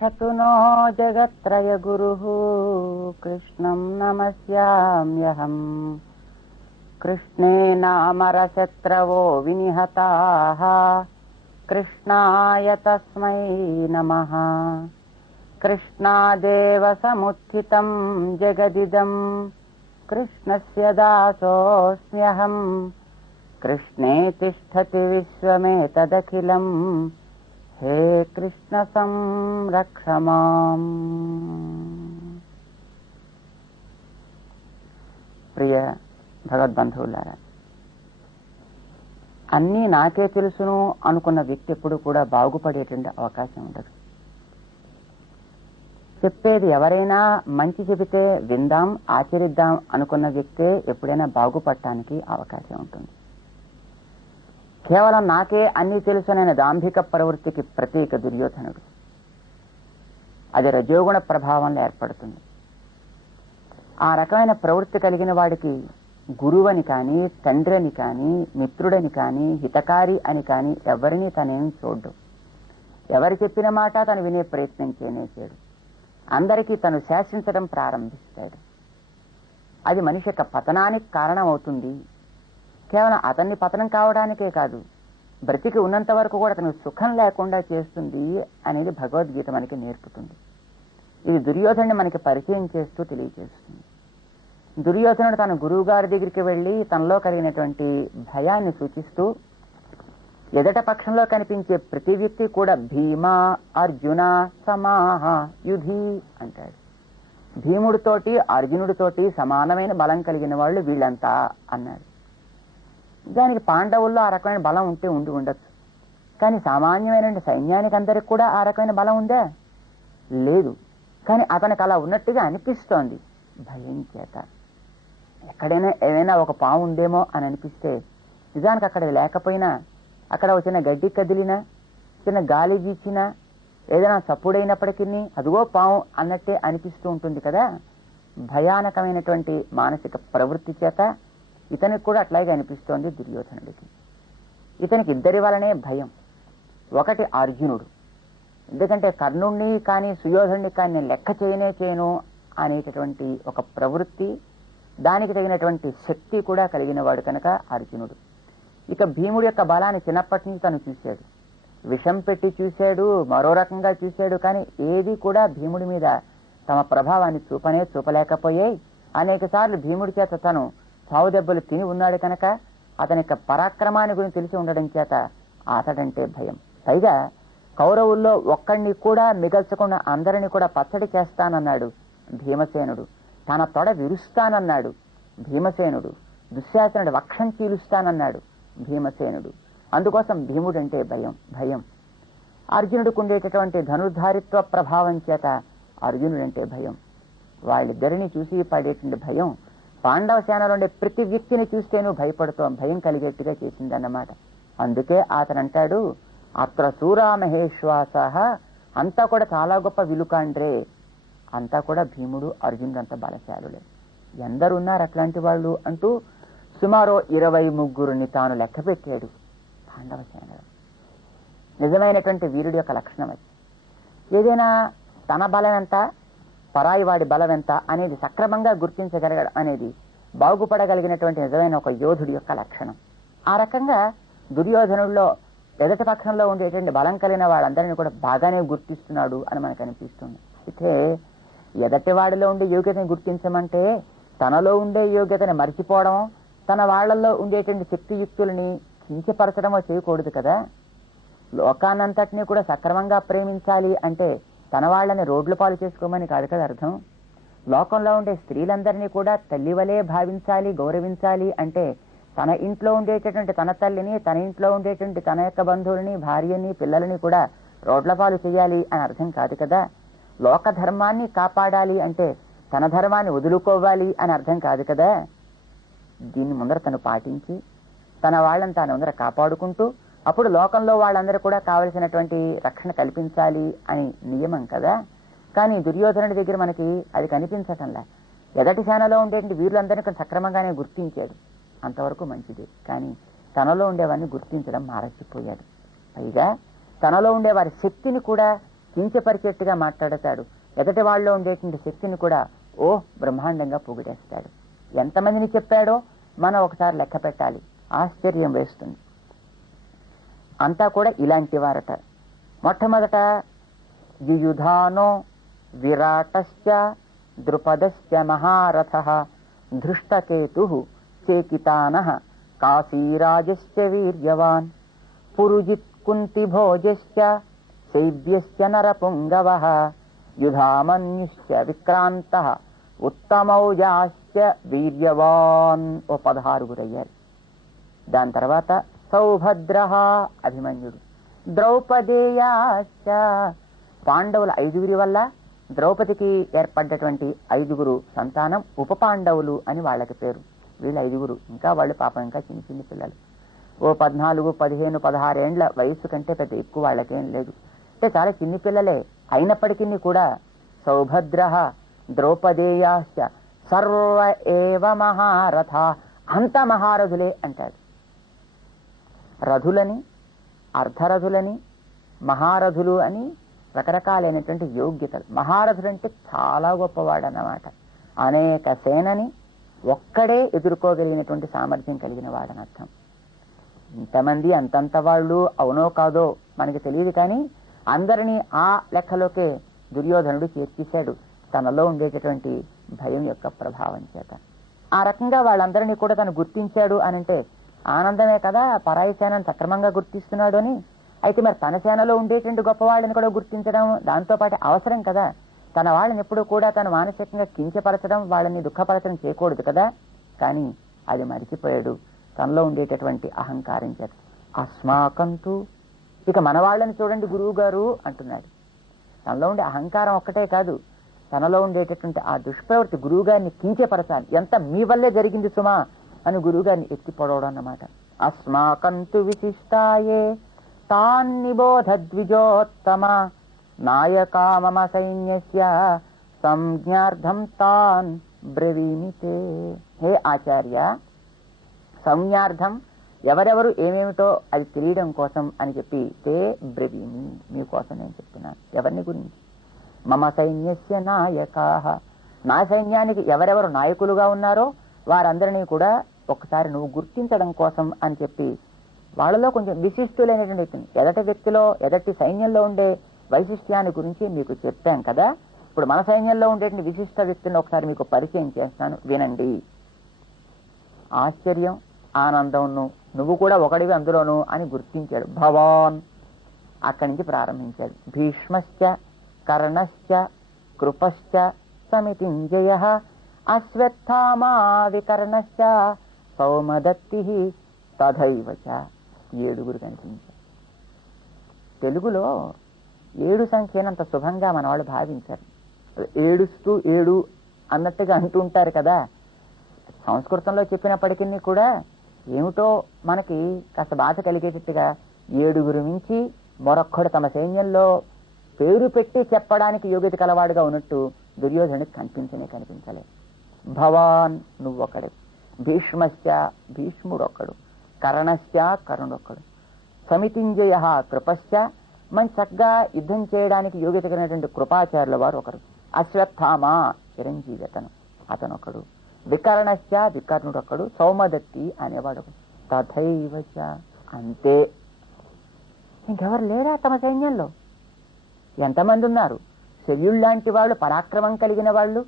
शकुनो जगत्त्रयगुरुः कृष्णं नमस्याम्यहम्। कृष्णेनामरशत्रवो विनिहताः कृष्णाय तस्मै नमः। कृष्णादेव समुत्थितं जगदिदं कृष्णस्य दासोऽस्म्यहम्। कृष्णे तिष्ठति विश्वमेतदखिलं हे कृष्ण संरक्ष माम्। ప్రియ భగవద్బంధువులారా, అన్నీ నాకే తెలుసును అనుకున్న వ్యక్తి ఎప్పుడు కూడా బాగుపడేటువంటి అవకాశం ఉండదు. చెప్పేది ఎవరైనా మంచి చెబితే విందాం ఆచరిద్దాం అనుకున్న వ్యక్తే ఎప్పుడైనా బాగుపడటానికి అవకాశం ఉంటుంది. కేవలం నాకే అన్ని తెలుసునైన దాంభిక ప్రవృత్తికి ప్రతీక దుర్యోధనుడు. అది రజోగుణ ప్రభావంలో ఏర్పడుతుంది. ఆ రకమైన ప్రవృత్తి కలిగిన వాడికి గురువని కానీ, తండ్రి అని కానీ, మిత్రుడని కానీ, హితకారి అని కానీ ఎవరిని తనేమి చూడ్డు. ఎవరు చెప్పిన మాట తను వినే ప్రయత్నం చేయనేసాడు. అందరికీ తను శాసించడం ప్రారంభిస్తాడు. అది మనిషి యొక్క పతనానికి కారణం అవుతుంది. కేవలం అతన్ని పతనం కావడానికే కాదు, బ్రతికి ఉన్నంత వరకు కూడా తనకు సుఖం లేకుండా చేస్తుంది అనేది భగవద్గీత మనకి నేర్పుతుంది. ఇది దుర్యోధనుడిని మనకి పరిచయం చేస్తూ తెలియజేస్తుంది. దుర్యోధనుడు తన గురువు గారి దగ్గరికి వెళ్లి తనలో కలిగినటువంటి భయాన్ని సూచిస్తూ ఎదట పక్షంలో కనిపించే ప్రతి వ్యక్తి కూడా భీమ అర్జున సమాహ యుధి అంటాడు. భీముడితోటి అర్జునుడితోటి సమానమైన బలం కలిగిన వాళ్ళు వీళ్ళంతా అన్నాడు. దానికి పాండవుల్లో ఆ రకమైన బలం ఉంటే ఉండొచ్చు, కానీ సామాన్యమైన సైన్యానికి అందరికి కూడా ఆ రకమైన బలం ఉందా? లేదు. కానీ అతనికి అలా ఉన్నట్టుగా అనిపిస్తోంది భయం చేత. ఎక్కడైనా ఏమైనా ఒక పాము ఉందేమో అని అనిపిస్తే నిజానికి అక్కడ లేకపోయినా, అక్కడ ఒక చిన్న గడ్డి కదిలినా, చిన్న గాలి గీచినా, ఏదైనా సప్పుడైనప్పటికీ అదిగో పాము అన్నట్టే అనిపిస్తూ ఉంటుంది కదా. భయానకమైనటువంటి మానసిక ప్రవృత్తి చేత ఇతనికి కూడా అట్లాగే అనిపిస్తోంది దుర్యోధనుడికి. ఇతనికి ఇద్దరి వలనే భయం. ఒకటి అర్జునుడు, ఎందుకంటే కర్ణుణ్ణి కానీ సుయోధనుడిని కానీ నేను లెక్క చేయను అనేటటువంటి ఒక ప్రవృత్తి, దానికి తగినటువంటి శక్తి కూడా కలిగిన వాడు కనుక అర్జునుడు. ఇక భీముడి యొక్క బలాన్ని చిన్నప్పటి నుంచి తను చూశాడు, విషం పెట్టి చూశాడు, మరో రకంగా చూశాడు, కానీ ఏది కూడా భీముడి మీద తమ ప్రభావాన్ని చూపలేకపోయాయి. అనేక సార్లు భీముడి చేత తను చావు దెబ్బలు తిని ఉన్నాడు కనుక అతని యొక్క పరాక్రమాన్ని గురించి తెలిసి ఉండడం చేత అతడంటే భయం. పైగా కౌరవుల్లో ఒక్కడిని కూడా మిగల్చకుండా అందరినీ కూడా పచ్చడి చేస్తానన్నాడు భీమసేనుడు. తన తొడ విరుస్తానన్నాడు భీమసేనుడు. దుశ్శాసనుడు వక్షం చీలుస్తానన్నాడు భీమసేనుడు. అందుకోసం భీముడంటే భయం. అర్జునుడికి ఉండేటటువంటి ధనుర్ధారిత్వ ప్రభావం చేత అర్జునుడంటే భయం. వాళ్ళిద్దరినీ చూసి పడేటువంటి భయం పాండవ సేనలో ఉండే ప్రతి వ్యక్తిని చూస్తేనూ భయం కలిగేట్టుగా చేసిందన్నమాట. అందుకే అతను అంటాడు, అత్ర సూరా మహేశ్వాస, అంతా కూడా చాలా గొప్ప విలుకాండ్రే, అంతా కూడా భీముడు అర్జునుడు అంత బలశాలులే. ఎందరున్నారు అట్లాంటి వాళ్ళు అంటూ సుమారు 23 తాను లెక్క పెట్టాడు పాండవ సేనలో. నిజమైనటువంటి వీరుడి యొక్క లక్షణం అది. ఏదైనా తన బలం ఎంత, పరాయి వాడి బలం ఎంత అనేది సక్రమంగా గుర్తించగలగడం అనేది బాగుపడగలిగినటువంటి నిజమైన ఒక యోధుడి యొక్క లక్షణం. ఆ రకంగా దుర్యోధనుడిలో ఎదటి పక్షంలో ఉండేటువంటి బలం కలిగిన వాళ్ళందరినీ కూడా బాగానే గుర్తిస్తున్నాడు అని మనకు అనిపిస్తుంది. అయితే ఎదటి వాడిలో ఉండే యోగ్యతని గుర్తించమంటే తనలో ఉండే యోగ్యతని మర్చిపోవడం, తన వాళ్లలో ఉండేటువంటి శక్తియుక్తులని కించపరచడమో చేయకూడదు కదా. లోకాన్నంతటినీ కూడా సక్రమంగా ప్రేమించాలి అంటే తన వాళ్ళని రోడ్ల పాలు చేసుకోమని కాదు కదా అర్థం. లోకంలో ఉండే స్త్రీలందరినీ కూడా తల్లి వలే భావించాలి, గౌరవించాలి అంటే తన ఇంట్లో ఉండేటటువంటి తన తల్లిని, తన ఇంట్లో ఉండేటువంటి తన యొక్క బంధువులని, భార్యని, పిల్లలని కూడా రోడ్ల పాలు చేయాలి అని అర్థం కాదు కదా. లోక ధర్మాన్ని కాపాడాలి అంటే తన ధర్మాన్ని వదులుకోవాలి అని అర్థం కాదు కదా. దీన్ని ముందర తను పాటించి తన వాళ్ళని తాను ముందర కాపాడుకుంటూ అప్పుడు లోకంలో వాళ్ళందరూ కూడా కావలసినటువంటి రక్షణ కల్పించాలి అని నియమం కదా. కానీ దుర్యోధనుడి దగ్గర మనకి అది కనిపించటంలా. ఎదటి సేనలో ఉండేటువంటి వీరులందరినీ సక్రమంగానే గుర్తించాడు, అంతవరకు మంచిది. కానీ తనలో ఉండేవారిని గుర్తించడం మారచిపోయాడు. పైగా తనలో ఉండే వారి శక్తిని కూడా కించపరిచేట్టుగా మాట్లాడతాడు. ఎదటి వాళ్ళలో ఉండేటువంటి శక్తిని కూడా బ్రహ్మాండంగా పొగిడేస్తాడు. ఎంతమందిని చెప్పాడో మనం ఒకసారి లెక్క పెట్టాలి, ఆశ్చర్యం వేస్తుంది. అంతా కూడా ఇలాంటి వారట. మొట్టమొదట యుయుధానో విరాటశ్చ ద్రుపదశ్చ మహారథః ధృష్టకేతు చేకితానః కాశీరాజశ్చ వీర్యవాన్ పురుజిత్ కుంతిభోజశ్చ శైవ్యశ్చ నరపుంగవః యుధామన్యుశ్చ విక్రాంతః ఉత్తమౌజాశ్చ వీర్యవాన్. 16 అయ్యారు. దాని తర్వాత సౌభద్రః అభిమన్యుడు, ద్రౌపదేయాశ్చ పాండవుల 5 వల్ల ద్రౌపదికి ఏర్పడ్డటువంటి 5 సంతానం ఉప పాండవులు అని వాళ్ళకి పేరు. వీళ్ళు 5, ఇంకా వాళ్ళు పాపం ఇంకా చిన్న చిన్న పిల్లలు. 14, 15, 16 ఏండ్ల వయస్సు కంటే పెద్ద ఎక్కువ వాళ్ళకేం లేదు, అంటే చాలా చిన్ని పిల్లలే. అయినప్పటికీ కూడా సౌభద్రః ద్రౌపదేయాశ్చ సర్వ ఏవ మహారథ, అంత మహారథులే అంటాడు. రథులని, అర్ధరథులని, మహారథులు అని రకరకాలైనటువంటి యోగ్యతలు. మహారథులంటే చాలా గొప్పవాడన్నమాట. అనేక సేనని ఒక్కడే ఎదుర్కోగలిగినటువంటి సామర్థ్యం కలిగిన వాడని అర్థం. ఇంతమంది అంతంత వాళ్ళు అవునో కాదో మనకి తెలియదు, కానీ అందరినీ ఆ లెక్కలోకే దుర్యోధనుడు చేర్చేశాడు తనలో ఉండేటటువంటి భయం యొక్క ప్రభావం చేత. ఆ రకంగా వాళ్ళందరినీ కూడా తను గుర్తించాడు అనంటే ఆనందమే కదా, పరాయి సేనను సక్రమంగా గుర్తిస్తున్నాడు అని. అయితే మరి తన సేనలో ఉండేటువంటి గొప్పవాళ్ళని కూడా గుర్తించడం దాంతోపాటు అవసరం కదా. తన వాళ్ళని ఎప్పుడు కూడా తను మానసికంగా కించపరచడం, వాళ్ళని దుఃఖపరచడం చేయకూడదు కదా. కానీ అది మరిచిపోయాడు తనలో ఉండేటటువంటి అహంకారం చేత. అస్మాకంతు, ఇక మన వాళ్ళని చూడండి గురువు గారు అంటున్నాడు. తనలో ఉండే అహంకారం ఒక్కటే కాదు, తనలో ఉండేటటువంటి ఆ దుష్ప్రవృత్తి గురువు గారిని కించపరచాలి. ఎంత మీ వల్లే జరిగింది సుమా అని గురువు గారిని ఎత్తి పొడవడం అన్నమాట. అస్మాకంతు విశిష్టాయే తాన్ నిబోధ ద్విజోత్తమ నాయకా మమ సైన్యస్య సంజ్ఞార్థం తాన్ బ్రవీమితే. హే ఆచార్య, సంజ్ఞార్థం ఎవరెవరు ఏమేమిటో అది తెలియడం కోసం అని చెప్పి తే బ్రవీమి, మీకోసం నేను చెప్తున్నాను. ఎవరిని గురించి? మమ సైన్యస్య నాయకాః, నా సైన్యానికి ఎవరెవరు నాయకులుగా ఉన్నారో వారందరినీ కూడా ఒకసారి నువ్వు గుర్తించడం కోసం అని చెప్పి వాళ్ళలో కొంచెం విశిష్టులైనటువంటి వ్యక్తిని, ఎదటి వ్యక్తిలో ఎదటి సైన్యంలో ఉండే వైశిష్ట్యాన్ని గురించి మీకు చెప్పాం కదా. ఇప్పుడు మన సైన్యంలో ఉండేటువంటి విశిష్ట వ్యక్తిని ఒకసారి మీకు పరిచయం చేస్తాను, వినండి. ఆశ్చర్యం, ఆనందం, నువ్వు కూడా ఒకడివి అందులోను అని గుర్తించాడు. భవాన్ అక్కడి నుంచి ప్రారంభించాడు. భీష్మశ్చ కర్ణశ్చ కృపశ్చ సమితింజయః అశ్వత్థామా వికర్ణశ్చ సౌమదత్తి తథైవచ. 7 కనిపించారు. తెలుగులో 7 సంఖ్యనంత శుభంగా మన వాళ్ళు భావించారు. ఏడుస్తూ 7 అన్నట్టుగా అంటూ ఉంటారు కదా. సంస్కృతంలో చెప్పినప్పటికీ కూడా ఏమిటో మనకి కాస్త బాధ కలిగేటట్టుగా 7 మించి మరొక్కడు తమ సైన్యంలో పేరు పెట్టి చెప్పడానికి యోగ్యత కలవాడుగా ఉన్నట్టు దుర్యోధనుడికి కనిపించలే. భవాన్ నువ్వొక్కడు, భీష్మశ్చ భీష్ముడొక్కడు, కర్ణశ్చ కర్ణుడొక్కడు, సమితింజయ కృపశ్చ మంచి చక్కగా యుద్ధం చేయడానికి యోగ్యత కలిగినటువంటి కృపాచార్యుల వారు ఒకరు, అశ్వత్థామ చిరంజీవి అతనొకడు, వికర్ణశ్చ వికర్ణుడొక్కడు, సౌమదత్తి అనేవాడు. తథైవచ అంతే. ఇంకెవరు లేరా తమ సైన్యంలో? ఎంతమంది ఉన్నారు? శల్యుల్లాంటి వాళ్ళు, పరాక్రమం కలిగిన వాళ్ళు.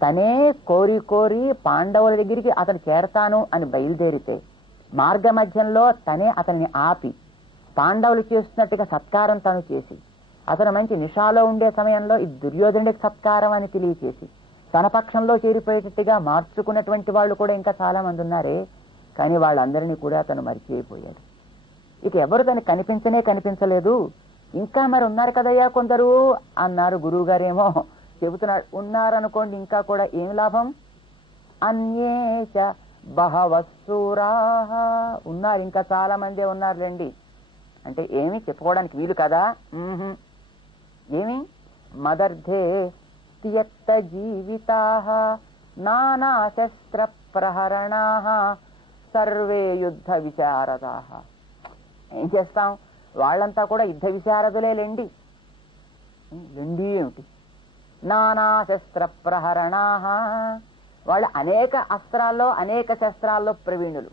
తనే కోరి కోరి పాండవుల దగ్గరికి అతను చేరతాను అని బయలుదేరితే మార్గ మధ్యంలో తనే అతన్ని ఆపి పాండవులు చేస్తున్నట్టుగా సత్కారం తను చేసి, అతను మంచి నిషాలో ఉండే సమయంలో ఇది దుర్యోధనుడికి సత్కారం అని తెలియచేసి తన పక్షంలో చేరిపోయేటట్టుగా మార్చుకున్నటువంటి వాళ్ళు కూడా ఇంకా చాలా మంది ఉన్నారే. కానీ వాళ్ళందరినీ కూడా అతను మరిచిపోయాడు. ఇక ఎవరు తనకు కనిపించలేదు. ఇంకా మరి ఉన్నారు కదయ్యా కొందరు అన్నారు. గురువు గారేమో చెబుతున్నాడు, ఉన్నారనుకోండి ఇంకా కూడా ఏం లాభం? అన్యేష బహవస్సూరాః, ఉన్నారు ఇంకా చాలా మందే ఉన్నారులేండి. అంటే ఏమి చెప్పుకోవడానికి వీలు కదా. ఏమి? మదర్థే తియత్త జీవితాః నానా శస్త్ర ప్రహరణాః సర్వే యుద్ధ విశారదాః. ఏం చేస్తాం, వాళ్ళంతా కూడా యుద్ధ విశారదులేండి. లెండి ఏమిటి? నానా శస్త్ర ప్రహరణా, వాళ్ళు అనేక అస్త్రాల్లో అనేక శస్త్రాల్లో ప్రవీణులు.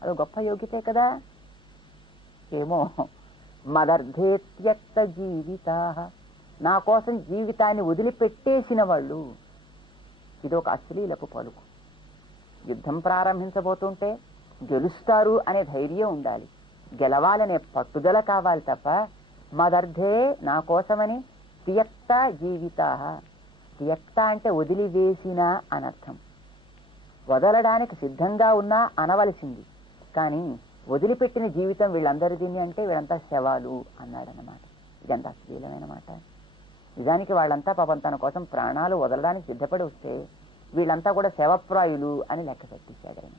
అది గొప్ప యోగ్యతే కదా. ఏమో మదర్థే త్యక్త జీవితా, నా కోసం జీవితాన్ని వదిలిపెట్టేసిన వాళ్ళు. ఇదొక అశ్లీలపు పలుకు. యుద్ధం ప్రారంభించబోతుంటే గెలుస్తారు అనే ధైర్యం ఉండాలి, గెలవాలనే పట్టుదల కావాలి తప్ప మదర్థే నా కోసమని త్యక్త జీవితా. త్యక్త అంటే వదిలివేసిన అనర్థం. వదలడానికి సిద్ధంగా ఉన్నా అనవలసింది, కానీ వదిలిపెట్టిన జీవితం వీళ్ళందరిదీ అంటే వీళ్ళంతా శవాలు అన్నాడన్నమాట. ఇదంతా అశ్లీలమైన మాట. నిజానికి వాళ్ళంతా పాపం తన కోసం ప్రాణాలు వదలడానికి సిద్ధపడి వస్తే వీళ్ళంతా కూడా శవప్రాయులు అని లెక్క పెట్టేశాడు ఆయన.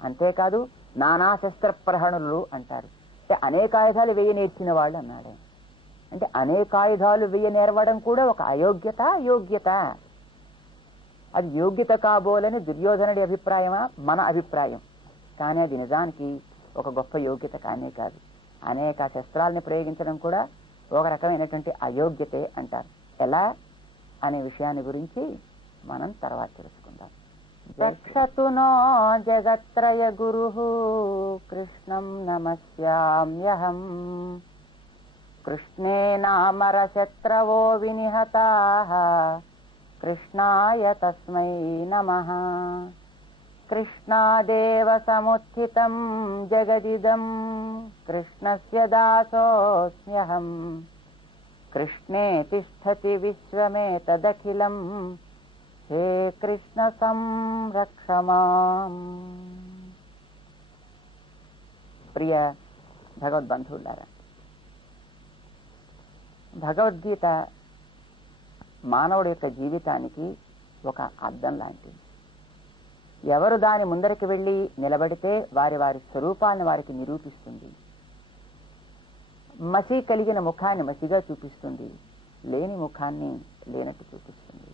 అంతేకాదు నానా శస్త్ర ప్రహరణులు అంటారు, అంటే అనేకాయుధాలు వేయ నేర్చిన వాళ్ళు అన్నాడు. అంటే అనేకాయుధాలు వేయ నేర్వడం కూడా ఒక అయోగ్యత, యోగ్యత. అది యోగ్యత కాబోలని దుర్యోధనుడి అభిప్రాయమా, మన అభిప్రాయం? కానీ అది నిజానికి ఒక గొప్ప యోగ్యత కానే కాదు. అనేక శస్త్రాలని ప్రయోగించడం కూడా ఒక రకమైనటువంటి అయోగ్యతే అంటారు. ఎలా అనే విషయాన్ని గురించి మనం తర్వాత తెలుసుకుందాం. రక్షతునో జగత్రయ గురు కృష్ణం నమస్యామ్యహం, కృష్ణే నామర శత్రవో వినిహతాః, కృష్ణాయ తస్మై నమః. కృష్ణాదేవ సముత్థితం జగదిదం, కృష్ణస్య దాసోస్మ్యహం, కృష్ణే తిష్ఠతి విశ్వమేతదఖిలం, హే కృష్ణ సంరక్ష మాం. ప్రియ భగవద్బంధువులారా, భగవద్గీత మానవుడి యొక్క జీవితానికి ఒక అద్దం లాంటిది. ఎవరు దాని ముందరికి వెళ్ళి నిలబడితే వారి వారి స్వరూపాన్ని వారికి నిరూపిస్తుంది. మసి కలిగిన ముఖాన్ని మసిగా చూపిస్తుంది, లేని ముఖాన్ని లేనట్టు చూపిస్తుంది.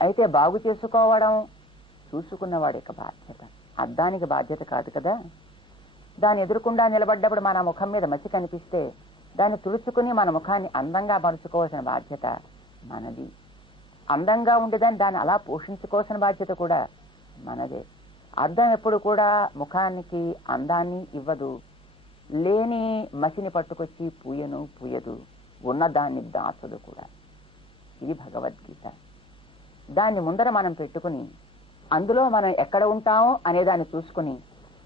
అయితే బాగు చేసుకోవడం చూసుకున్నవాడి యొక్క బాధ్యత, అద్దానికి బాధ్యత కాదు కదా. దాన్ని ఎదురుకుండా నిలబడ్డప్పుడు మన ముఖం మీద మసి కనిపిస్తే దాన్ని తుడుచుకుని మన ముఖాన్ని అందంగా మలుచుకోవాల్సిన బాధ్యత మనది. అందంగా ఉండేదాన్ని దాన్ని అలా పోషించుకోవాల్సిన బాధ్యత కూడా మనదే. అద్దం ఎప్పుడు కూడా ముఖానికి అందాన్ని ఇవ్వదు, లేని మసిని పట్టుకొచ్చి పూయదు, ఉన్నదాన్ని దాచదు కూడా. ఇది భగవద్గీత. దాన్ని ముందర మనం పెట్టుకుని అందులో మనం ఎక్కడ ఉంటామో అనేదాన్ని చూసుకుని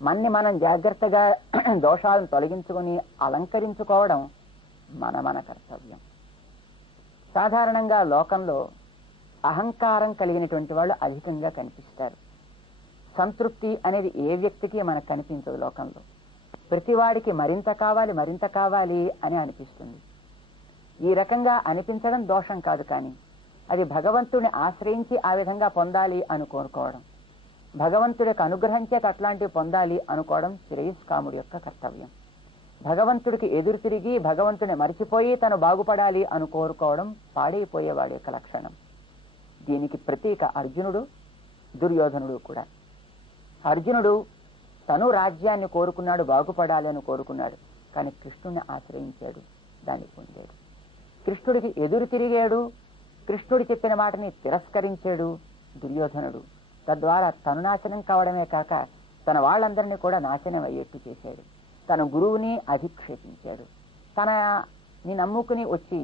మన్ని మనం జాగ్రత్తగా దోషాలను తొలగించుకుని అలంకరించుకోవడం మన కర్తవ్యం. సాధారణంగా లోకంలో అహంకారం కలిగినటువంటి వాళ్ళు అధికంగా కనిపిస్తారు. సంతృప్తి అనేది ఏ వ్యక్తికి మనకు కనిపించదు లోకంలో. ప్రతివాడికి మరింత కావాలి అని అనిపిస్తుంది. ఈ రకంగా అనిపించడం దోషం కాదు, కానీ అది భగవంతుడిని ఆశ్రయించి ఆ విధంగా పొందాలి అని కోరుకోవడం, భగవంతుడి యొక్క అనుగ్రహం చేత అట్లాంటివి పొందాలి అనుకోవడం శ్రేయస్కాముడి యొక్క కర్తవ్యం. భగవంతుడికి ఎదురు తిరిగి భగవంతుని మరిచిపోయి తను బాగుపడాలి అని కోరుకోవడం పాడైపోయేవాడి యొక్క లక్షణం. దీనికి ప్రతీక అర్జునుడు, దుర్యోధనుడు కూడా. అర్జునుడు తను రాజ్యాన్ని కోరుకున్నాడు, బాగుపడాలి అని కోరుకున్నాడు, కానీ కృష్ణుడిని ఆశ్రయించాడు, దాన్ని పొందాడు. కృష్ణుడికి ఎదురు తిరిగాడు, కృష్ణుడు చెప్పిన మాటని తిరస్కరించాడు దుర్యోధనుడు. తద్వారా తను నాశనం కావడమే కాక తన వాళ్ళందరినీ కూడా నాశనం అయ్యేట్టు చేశాడు. తన గురువుని అధిక్షేపించాడు. తనని నమ్ముకుని వచ్చి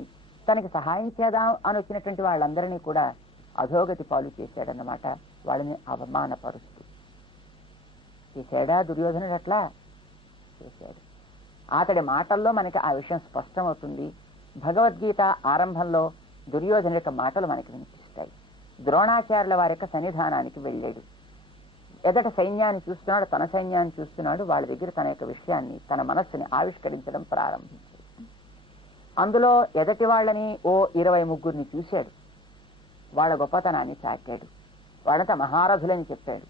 తనకి సహాయం చేద్దాం అని వచ్చినటువంటి వాళ్ళందరినీ కూడా అధోగతి పాలు చేశాడన్నమాట. వాళ్ళని అవమానపరుస్తూ చేశాడా దుర్యోధనుడు? అట్లా చేశాడు. అతడి మాటల్లో మనకి ఆ విషయం స్పష్టమవుతుంది. భగవద్గీత ఆరంభంలో దుర్యోధను యొక్క మాటలు మనకి వినిపిస్తాయి. ద్రోణాచార్యుల వారి యొక్క సన్నిధానానికి వెళ్ళాడు. ఎదట సైన్యాన్ని చూస్తున్నాడు, తన సైన్యాన్ని చూస్తున్నాడు. వాళ్ళ దగ్గర తన యొక్క విషయాన్ని, తన మనస్సుని ఆవిష్కరించడం ప్రారంభించాడు. అందులో ఎదటి వాళ్ళని 23 చూశాడు. వాళ్ళ గొప్పతనాన్ని చాటాడు. వాళ్ళంతా మహారథులని చెప్పాడు.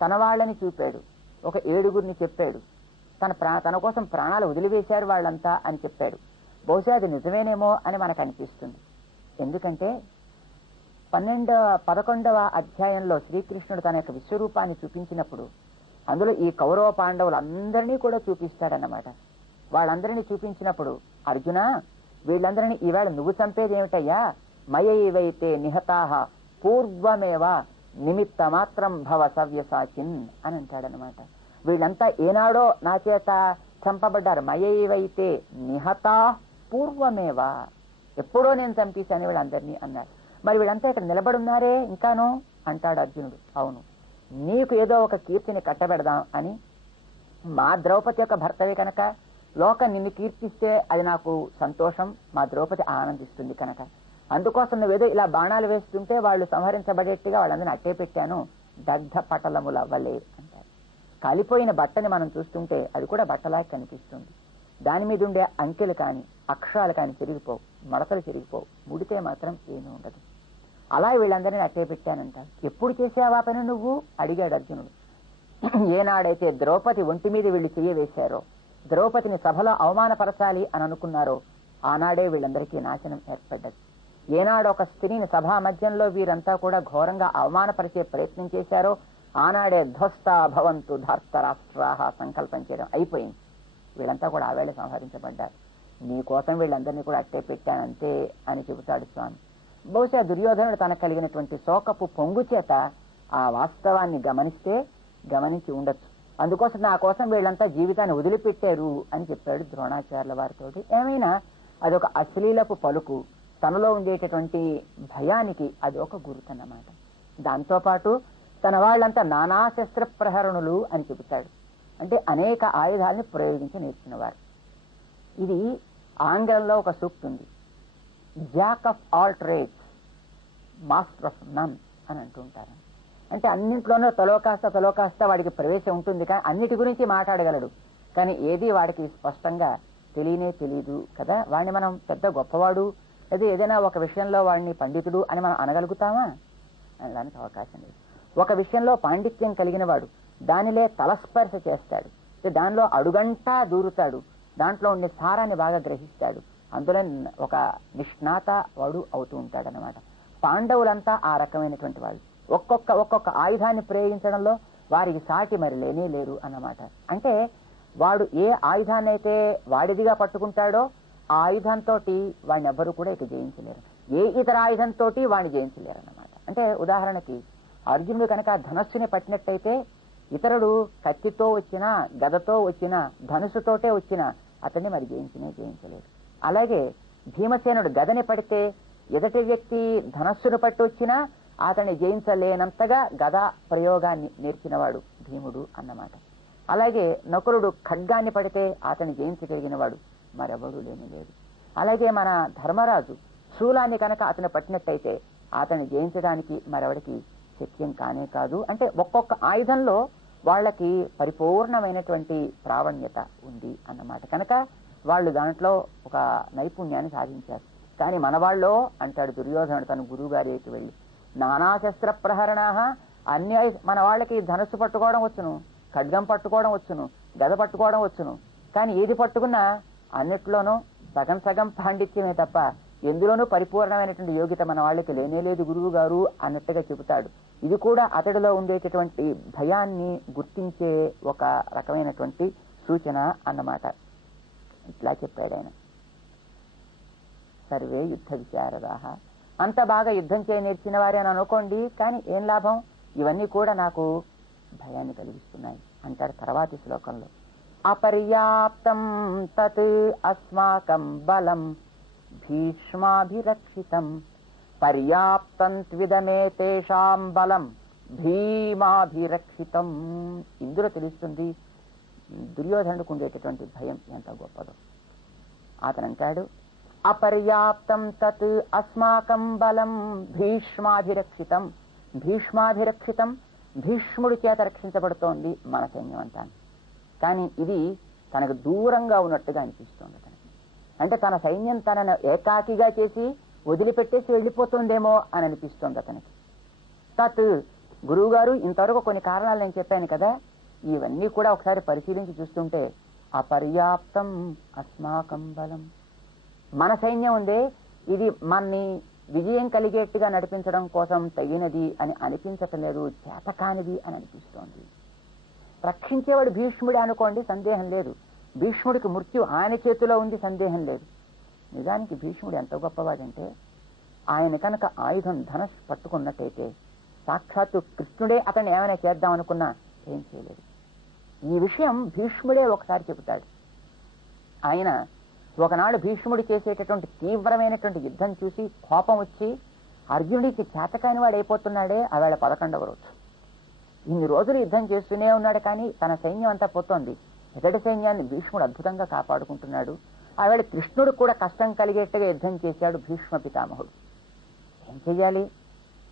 తన వాళ్ళని చూపాడు. ఒక 7 చెప్పాడు. తన కోసం ప్రాణాలు వదిలివేశారు వాళ్ళంతా అని చెప్పాడు. బహుశా అది నిజమేనేమో అని మనకు అనిపిస్తుంది. ఎందుకంటే 11వ అధ్యాయంలో శ్రీకృష్ణుడు తన యొక్క విశ్వరూపాన్ని చూపించినప్పుడు అందులో ఈ కౌరవ పాండవులందరినీ కూడా చూపిస్తాడన్నమాట. వాళ్ళందరినీ చూపించినప్పుడు, అర్జున, వీళ్ళందరినీ ఈవేళ నువ్వు చంపేది ఏమిటయ్యా, మయైవైతే నిహతాహ పూర్వమేవ నిమిత్త మాత్రం భవ సవ్యసాచిన్ అని అంటాడనమాట. వీళ్ళంతా ఏనాడో నా చేత చంపబడ్డారు. మయైవైతే నిహతా పూర్వమేవ, ఎప్పుడో నేను చంపేశాను వీళ్ళందరినీ అన్నారు. మరి వీళ్ళంతా ఇక్కడ నిలబడున్నారే ఇంకాను అంటాడు అర్జునుడు. అవును, నీకు ఏదో ఒక కీర్తిని కట్టబెడదాం అని, మా ద్రౌపది యొక్క భర్తవే కనుక లోకం నిన్ను కీర్తిస్తే అది నాకు సంతోషం, మా ద్రౌపది ఆనందిస్తుంది కనుక అందుకోసం నువ్వేదో ఇలా బాణాలు వేస్తుంటే వాళ్ళు సంహరించబడేట్టుగా వాళ్ళందరినీ అట్టే పెట్టాను, దగ్ధ పటలముల వలే అంటారు. కాలిపోయిన బట్టని మనం చూస్తుంటే అది కూడా బట్టలా కనిపిస్తుంది. దాని మీద ఉండే అంకెలు కానీ అక్షరాలు కానీ చిరిగిపోవు, మడతలు చిరిగిపోవు, ముడితే మాత్రం ఏమీ ఉండదు. అలా వీళ్ళందరినీ అట్టే పెట్టానంట. ఎప్పుడు చేసావా పని నువ్వు అడిగాడు అర్జునుడు. ఏనాడైతే ద్రౌపది ఒంటి మీద వీళ్ళు చెయ్యవేశారో, ద్రౌపదిని సభలో అవమానపరచాలి అని అనుకున్నారో ఆనాడే వీళ్ళందరికీ నాశనం ఏర్పడ్డది. ఏనాడు ఒక స్త్రీని సభా మధ్యంలో వీరంతా కూడా ఘోరంగా అవమానపరిచే ప్రయత్నం చేశారో ఆనాడే ధ్వస్తా భవంతు ధార్తరాష్ట్రాహ సంకల్పం చేయడం అయిపోయింది. వీళ్ళంతా కూడా ఆవేళ సంహరించబడ్డారు. నీ కోసం వీళ్ళందరినీ కూడా అట్టే పెట్టానంతే అని చెబుతాడు స్వామి. బహుశా దుర్యోధనుడు తనకు కలిగినటువంటి శోకపు పొంగు చేత ఆ వాస్తవాన్ని గమనించి ఉండొచ్చు. అందుకోసం నా కోసం వీళ్ళంతా జీవితాన్ని వదిలిపెట్టారు అని చెప్పాడు ద్రోణాచార్యుల వారితోటి. ఏమైనా అదొక అశ్లీలపు పలుకు, తనలో ఉండేటటువంటి భయానికి అది ఒక గుర్తన్నమాట. దాంతోపాటు తన వాళ్ళంతా నానా శస్త్ర ప్రహరణులు అని చెబుతాడు. అంటే అనేక ఆయుధాలని ప్రయోగించి నేర్చినవారు. ఇది ఆంగ్లంలో ఒక సూక్తి ఉంది, jack of all trades master of none అని అంటుంటారు. అంటే అన్నింట్లోనూ తలోకాస్త వాడికి ప్రవేశం ఉంటుంది, కానీ అన్నిటి గురించి మాట్లాడగలడు, కానీ ఏది వాడికి స్పష్టంగా తెలియదు కదా. వాడిని మనం పెద్ద గొప్పవాడు లేదా ఏదైనా ఒక విషయంలో వాడిని పండితుడు అని మనం అనగలుగుతామా? అనడానికి అవకాశం లేదు. ఒక విషయంలో పాండిత్యం కలిగిన వాడు దానిలే తలస్పర్శ చేస్తాడు, దానిలో అడుగంటా దూరుతాడు, దాంట్లో ఉండే సారాన్ని బాగా గ్రహిస్తాడు, అందులో ఒక నిష్ణాత వాడు అవుతూ ఉంటాడనమాట. పాండవులంతా ఆ రకమైనటువంటి వాళ్ళు. ఒక్కొక్క ఆయుధాన్ని ప్రయోగించడంలో వారికి సాటి మరి లేనే లేరు అన్నమాట. అంటే వాడు ఏ ఆయుధాన్ని అయితే వాడిదిగా పట్టుకుంటాడో ఆ ఆయుధంతో వాడిని ఎవ్వరూ కూడా ఇక జయించలేరు, ఏ ఇతర ఆయుధంతో వాడిని జయించలేరు అన్నమాట. అంటే ఉదాహరణకి అర్జునుడు కనుక ధనస్సుని పట్టినట్టయితే ఇతరుడు కత్తితో వచ్చినా గదతో వచ్చినా ధనుసుతోటే వచ్చినా అతన్ని మరి జయించలేరు. అలాగే భీమసేనుడు గదని పడితే ఎదటి వ్యక్తి ధనస్సును పట్టి వచ్చినా అతన్ని జయించలేనంతగా గద ప్రయోగాన్ని నేర్చినవాడు భీముడు అన్నమాట. అలాగే నకులుడు ఖడ్గాన్ని పడితే అతన్ని జయించగలిగినవాడు మరెవడూ లేడు. అలాగే మన ధర్మరాజు శూలాన్ని కనుక అతను పట్టినట్టయితే అతన్ని జయించడానికి మరెవడికి శక్యం కానే కాదు. అంటే ఒక్కొక్క ఆయుధంలో వాళ్ళకి పరిపూర్ణమైనటువంటి ప్రావణ్యత ఉంది అన్నమాట. కనుక వాళ్ళు దాంట్లో ఒక నైపుణ్యాన్ని సాధించారు. కానీ మన వాళ్ళో అంటాడు దుర్యోధనుడు తన గురువు గారి వెళ్ళి, నానా శస్త్ర ప్రహరణ అన్ని మన వాళ్ళకి ధనుస్సు పట్టుకోవడం వచ్చును, ఖడ్గం పట్టుకోవడం వచ్చును, గద పట్టుకోవడం వచ్చును, కానీ ఏది పట్టుకున్నా అన్నిట్లోనూ సగం పాండిత్యమే తప్ప ఎందులోనూ పరిపూర్ణమైనటువంటి యోగ్యత మన వాళ్ళకి లేనేలేదు గురువు గారు అన్నట్టుగా చెబుతాడు. ఇది కూడా అతడిలో ఉండేటటువంటి భయాన్ని గుర్తించే ఒక రకమైనటువంటి సూచన అన్నమాట. ఇట్లా చెప్పాడు ఆయన. సర్వే యుద్ధ విశారదాహ, అంత బాగా యుద్ధం చేయ నేర్చిన వారే అని అనుకోండి, కానీ ఏం లాభం, ఇవన్నీ కూడా నాకు భయాన్ని కలిగిస్తున్నాయి అంటాడు తర్వాతి శ్లోకంలో. అపర్యాప్తం తత్ అస్మాకం బలం భీష్మాభిరక్షితం పర్యాప్తం త్విదమే తేషాం బలం భీమాభిరక్షితం. ఇందులో తెలుస్తుంది దుర్యోధనుడికి ఉండేటటువంటి భయం ఎంత గొప్పదో. అతను అంటాడు, అపర్యాప్తం తత్ అస్మాకం బలం భీష్మాభిరక్షితం. భీష్మాభిరక్షితం, భీష్ముడి చేత రక్షించబడుతోంది మన సైన్యం అంతా. కానీ ఇది తనకు దూరంగా ఉన్నట్టుగా అనిపిస్తోంది అతనికి. అంటే తన సైన్యం తనను ఏకాకిగా చేసి వదిలిపెట్టేసి వెళ్ళిపోతుందేమో అని అనిపిస్తోంది అతనికి. తత్ గురువు గారు ఇంతవరకు కొన్ని కారణాలు నేను చెప్పాను కదా, ఇవన్నీ కూడా ఒకసారి పరిశీలించి చూస్తుంటే అపర్యాప్తం అస్మాకం బలం, మన సైన్యం ఉందే ఇది మనని విజయం కలిగేట్టుగా నడిపించడం కోసం తగినది అని అనిపించటం లేదు, చేతకానిది అని అనిపిస్తోంది. రక్షించేవాడు భీష్ముడే అనుకోండి, సందేహం లేదు. భీష్ముడికి మృత్యు ఆయన చేతిలో ఉంది, సందేహం లేదు. నిజానికి భీష్ముడు ఎంత గొప్పవాడంటే, ఆయన కనుక ఆయుధం ధనుష్ పట్టుకున్నట్టయితే సాక్షాత్తు కృష్ణుడే అతన్ని ఏమైనా చేద్దామనుకున్నా ఏం చేయలేదు. ఈ విషయం భీష్ముడే ఒకసారి చెబుతాడు. ఆయన ఒకనాడు భీష్ముడు చేసేటటువంటి తీవ్రమైనటువంటి యుద్ధం చూసి కోపం వచ్చి, అర్జునుడికి చేతకాని వాడు అయిపోతున్నాడే, ఆవేళ 11వ రోజు. ఇన్ని రోజులు యుద్ధం చేస్తూనే ఉన్నాడు, కానీ తన సైన్యం అంతా పోతోంది. ఎదటి సైన్యాన్ని భీష్ముడు అద్భుతంగా కాపాడుకుంటున్నాడు. ఆవేళ కృష్ణుడు కూడా కష్టం కలిగేట్టుగా యుద్ధం చేశాడు భీష్మ పితామహుడు. ఏం చెయ్యాలి?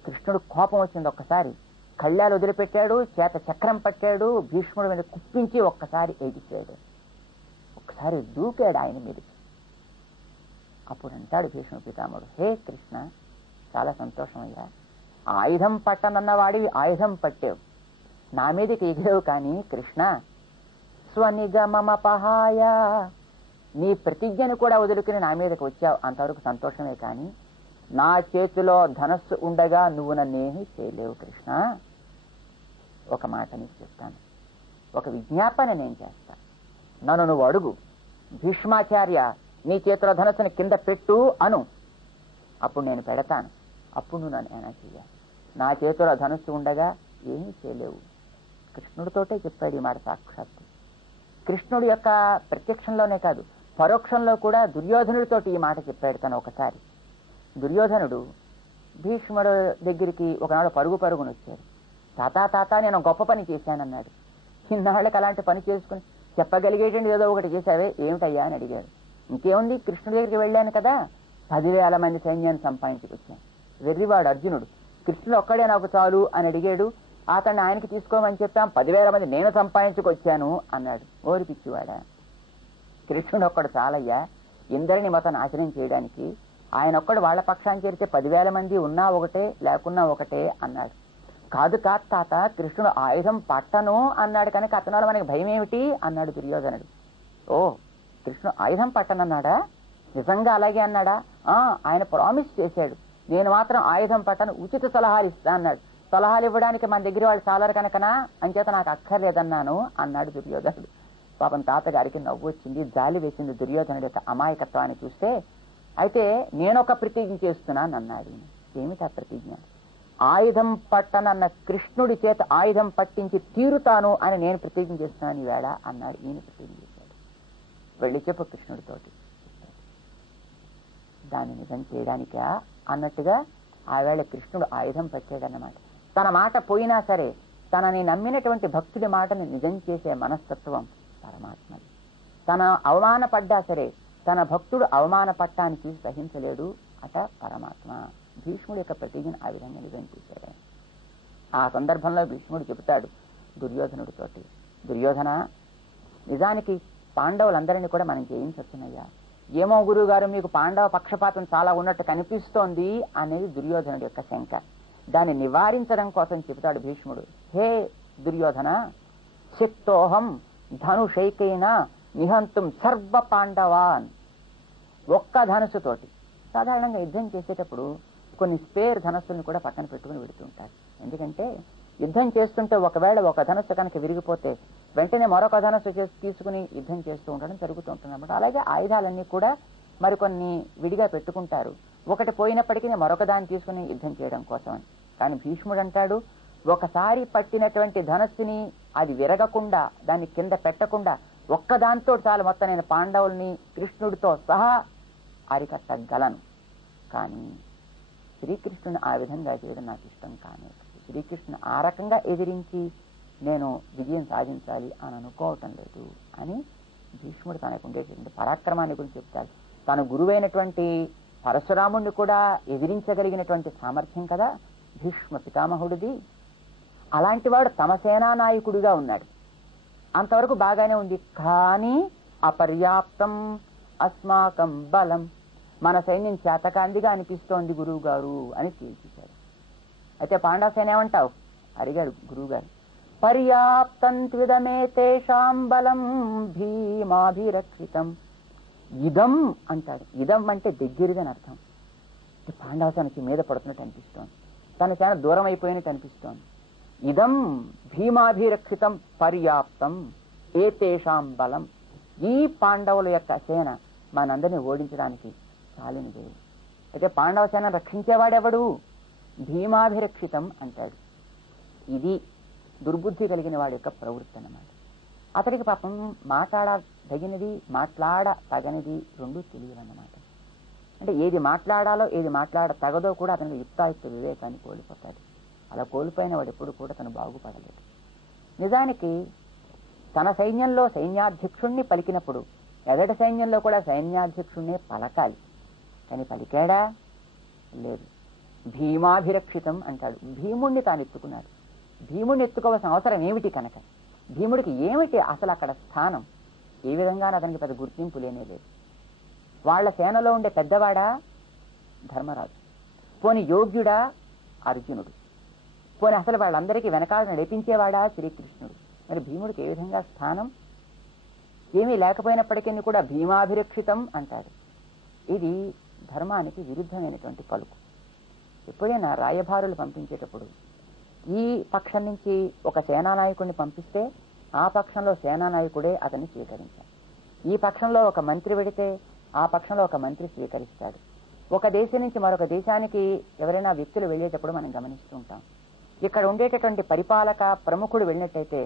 కృష్ణుడు కోపం వచ్చింది. ఒక్కసారి కళ్ళాలు వదిలిపెట్టాడు, చేత చక్రం పట్టాడు, భీష్ముడి మీద కుప్పించి ఒక్కసారి ఏడిచాడు. ఒక్కసారి దూకాడు ఆయన మీదకి. అప్పుడు అంటాడు భీష్మ పితామహుడు, హే కృష్ణ, చాలా సంతోషం అయ్యా, ఆయుధం పట్టనన్నవాడివి ఆయుధం పట్టావు, నా మీదకి ఎగిరావు. కానీ కృష్ణ, స్వనిగమమపహాయ, నీ ప్రతిజ్ఞను కూడా వదులుకుని నా మీదకి వచ్చావు, అంతవరకు సంతోషమే. కానీ నా చేతిలో ధనస్సు ఉండగా నువ్వు నన్నేమీ చేయలేవు కృష్ణ. ఒక మాట నీకు చెప్తాను, ఒక విజ్ఞాపన నేను చేస్తా. నన్ను నువ్వు అడుగు, భీష్మాచార్య నీ చేతిలో ధనస్సుని కింద పెట్టు అను, అప్పుడు నేను పెడతాను. అప్పుడు నువ్వు నన్ను ఏమైనా చెయ్యాలి. నా చేతిలో ధనస్సు ఉండగా ఏమీ చేయలేవు. కృష్ణుడితోటే చెప్పాడు ఈ మాట సాక్షాత్తు. కృష్ణుడి యొక్క ప్రత్యక్షంలోనే కాదు, పరోక్షంలో కూడా దుర్యోధనుడితోటి ఈ మాట చెప్పాడు తను. ఒకసారి దుర్యోధనుడు భీష్ముడు దగ్గరికి ఒకనాడు పరుగును వచ్చాడు. తాత నేను గొప్ప పని చేశానన్నాడు. ఇన్నాళ్ళకి అలాంటి పని చేసుకుని చెప్పగలిగేటండి ఏదో ఒకటి చేశావే, ఏమిటయ్యా అని అడిగాడు. ఇంకేముంది, కృష్ణుడి దగ్గరికి వెళ్ళాను కదా, 10,000 మంది సైన్యాన్ని సంపాదించుకొచ్చాను. వెర్రివాడు అర్జునుడు, కృష్ణుడు ఒక్కడే నాకు చాలు అని అడిగాడు. అతన్ని ఆయనకి తీసుకోమని చెప్పాం, 10,000 మంది నేను సంపాదించుకొచ్చాను అన్నాడు. ఓరి పిచ్చివాడా, కృష్ణుడు ఒక్కడు చాలయ్యా ఇందరిని మొత్తం నాశనం చేయడానికి. ఆయన ఒక్కడు వాళ్ళ పక్షాన్ని చేరితే 10,000 మంది ఉన్నా ఒకటే లేకున్నా ఒకటే అన్నాడు. కాదు తాత, కృష్ణుడు ఆయుధం పట్టను అన్నాడు కనుక అతను మనకి భయం ఏమిటి అన్నాడు దుర్యోధనుడు. ఓ, కృష్ణుడు ఆయుధం పట్టనన్నాడా? నిజంగా అలాగే అన్నాడా? ఆయన ప్రామిస్ చేశాడు, నేను మాత్రం ఆయుధం పట్టను, ఉచిత సలహాలు ఇస్తా అన్నాడు. సలహాలు ఇవ్వడానికి మన దగ్గర వాళ్ళు చాలరు కనుకనా, అంచేత నాకు అక్కర్లేదన్నాను అన్నాడు దుర్యోధనుడు. పాపం తాతగారికి నవ్వు వచ్చింది, జాలి వేసింది దుర్యోధనుడి యొక్క అమాయకత్వాన్ని చూస్తే. అయితే నేనొక ప్రతిజ్ఞ చేస్తున్నాను అన్నాడు. ఏమిటా ప్రతిజ్ఞ? ఆయుధం పట్టనన్న కృష్ణుడి చేత ఆయుధం పట్టించి తీరుతాను అని నేను ప్రతిజ్ఞ చేస్తున్నాను ఈవేళ అన్నాడు. ఈయన ప్రతిజ్ఞ చేశాడు. వెళ్ళి చెప్పు కృష్ణుడితోటి. దాన్ని నిజం చేయడానికా అన్నట్టుగా ఆవేళ కృష్ణుడు ఆయుధం పట్టాడన్నమాట. తన మాట పోయినా సరే తనని నమ్మినటువంటి భక్తుడి మాటను నిజం చేసే మనస్తత్వం పరమాత్మది. తన అవమానపడ్డా సరే తన భక్తుడు అవమాన పట్టాన్ని చూసి సహించలేడు అట పరమాత్మ. భీష్ముడి యొక్క ప్రతిజ్ఞను ఆ విధంగా నిజం చేశాడు. ఆ సందర్భంలో భీష్ముడు చెబుతాడు దుర్యోధనుడితోటి, దుర్యోధన, నిజానికి పాండవులందరినీ కూడా మనం జయించొచ్చునయ్యా. ఏమో గురువు గారు, మీకు పాండవ పక్షపాతం చాలా ఉన్నట్టు కనిపిస్తోంది అనేది దుర్యోధనుడి యొక్క శంక. దాన్ని నివారించడం కోసం చెబుతాడు భీష్ముడు, హే దుర్యోధన, శక్తోహం ధనుషైకైన నిహంతుం సర్వ పాండవాన్. ఒక్క ధనుసుతోటి సాధారణంగా యుద్ధం చేసేటప్పుడు కొన్ని స్పేర్ ధనస్సులను కూడా పక్కన పెట్టుకుని పెడుతుంటారు. ఎందుకంటే యుద్ధం చేస్తుంటే ఒకవేళ ఒక ధనస్సు కనుక విరిగిపోతే వెంటనే మరొక ధనస్సు తీసుకుని యుద్ధం చేస్తూ ఉండడం జరుగుతూ ఉంటుంది అన్నమాట. అలాగే ఆయుధాలన్నీ కూడా మరికొన్ని విడిగా పెట్టుకుంటారు, ఒకటి పోయినప్పటికీ మరొక దాన్ని తీసుకుని యుద్ధం చేయడం కోసం. కానీ భీష్ముడు అంటాడు, ఒకసారి పట్టినటువంటి ధనస్సుని అది విరగకుండా దాన్ని కింద పెట్టకుండా ఒక్కదాంతో చాలు మొత్తం నేను పాండవుల్ని కృష్ణుడితో సహా అరికట్టగలను. కానీ శ్రీకృష్ణుని ఆ విధంగా చేయడం నాకు ఇష్టం కానీ, శ్రీకృష్ణుని ఆ రకంగా ఎదిరించి నేను విజయం సాధించాలి అని అనుకోవటం లేదు అని భీష్ముడు తనకు ఉండేటువంటి పరాక్రమాన్ని గురించి చెప్తాడు. తన గురువైనటువంటి పరశురాముడిని కూడా ఎదిరించగలిగినటువంటి సామర్థ్యం కదా భీష్మ పితామహుడిది. అలాంటి వాడు తమ సేనా నాయకుడిగా ఉన్నాడు. అంతవరకు బాగానే ఉంది. కానీ అపర్యాప్తం అస్మాకం బలం, మన సైన్యం చేతకాందిగా అనిపిస్తోంది గురువు గారు అని తేల్చేశాడు. అయితే పాండవ సేన ఏమంటావు అడిగాడు గురువు గారు. పర్యాప్తం త్విదమే తేషాం బలం భీమాభిరక్షితం. ఇదం అంటాడు. ఇదం అంటే దగ్గరదని అర్థం. పాండవ సేనకి మీద పడుతున్నట్టు అనిపిస్తోంది, తన సేన దూరం అయిపోయినట్టు అనిపిస్తోంది. ఇదం భీమాభిరక్షితం పర్యాప్తం ఏతేషాం బలం. ఈ పాండవుల యొక్క సేన మనందరినీ ఓడించడానికి కాలినదే. అయితే పాండవ సేన రక్షించేవాడెవడు? భీమాభిరక్షితం అంటాడు. ఇది దుర్బుద్ధి కలిగిన వాడి యొక్క ప్రవృత్తి అన్నమాట. అతడికి పాపం మాట్లాడదగినది మాట్లాడతగనిది రెండూ తెలియదన్నమాట. అంటే ఏది మాట్లాడాలో ఏది మాట్లాడ తగదో కూడా అతనికి యుక్తాయుక్త వివేకాన్ని కోల్పోతాడు. అలా కోల్పోయిన వాడు ఎప్పుడు కూడా తను బాగుపడలేదు. నిజానికి తన సైన్యంలో సైన్యాధ్యక్షుణ్ణి పలికినప్పుడు ఎదటి సైన్యంలో కూడా సైన్యాధ్యక్షుణ్ణే పలకాలి. కానీ పలికాడా? లేదు. భీమాభిరక్షితం అంటాడు. భీముణ్ణి తాను ఎత్తుకున్నాడు. భీముణ్ణి ఎత్తుకోవాల్సిన అవసరం ఏమిటి కనుక? భీముడికి ఏమిటి అసలు అక్కడ స్థానం? ఏ విధంగానూ అతనికి పెద్ద గుర్తింపు లేనే లేదు. వాళ్ల సేనలో ఉండే పెద్దవాడా? ధర్మరాజు. పోని యోగ్యుడా? అర్జునుడు. పోని అసలు వాళ్ళందరికీ వెనకాల నడిపించేవాడా? శ్రీకృష్ణుడు. మరి భీముడికి ఏ విధంగా స్థానం? ఏమీ లేకపోయినప్పటికీ కూడా భీమాభిరక్షితం అంటాడు. ఇది ధర్మానికి విరుద్ధమైనటువంటి పలుకు. ఎప్పుడైనా రాయభారులు పంపించేటప్పుడు ఈ పక్షం నుంచి ఒక సేనానాయకుడిని పంపిస్తే ఆ పక్షంలో సేనానాయకుడే అతన్ని స్వీకరించాలి. ఈ పక్షంలో ఒక మంత్రి వెడితే ఆ పక్షంలో ఒక మంత్రి స్వీకరిస్తాడు. ఒక దేశం నుంచి మరొక దేశానికి ఎవరైనా వ్యక్తులు వెళ్ళేటప్పుడు మనం గమనిస్తూ ఉంటాం. ఇక్కడ ఉండేటటువంటి పరిపాలక ప్రముఖుడు వెళ్ళినట్టయితే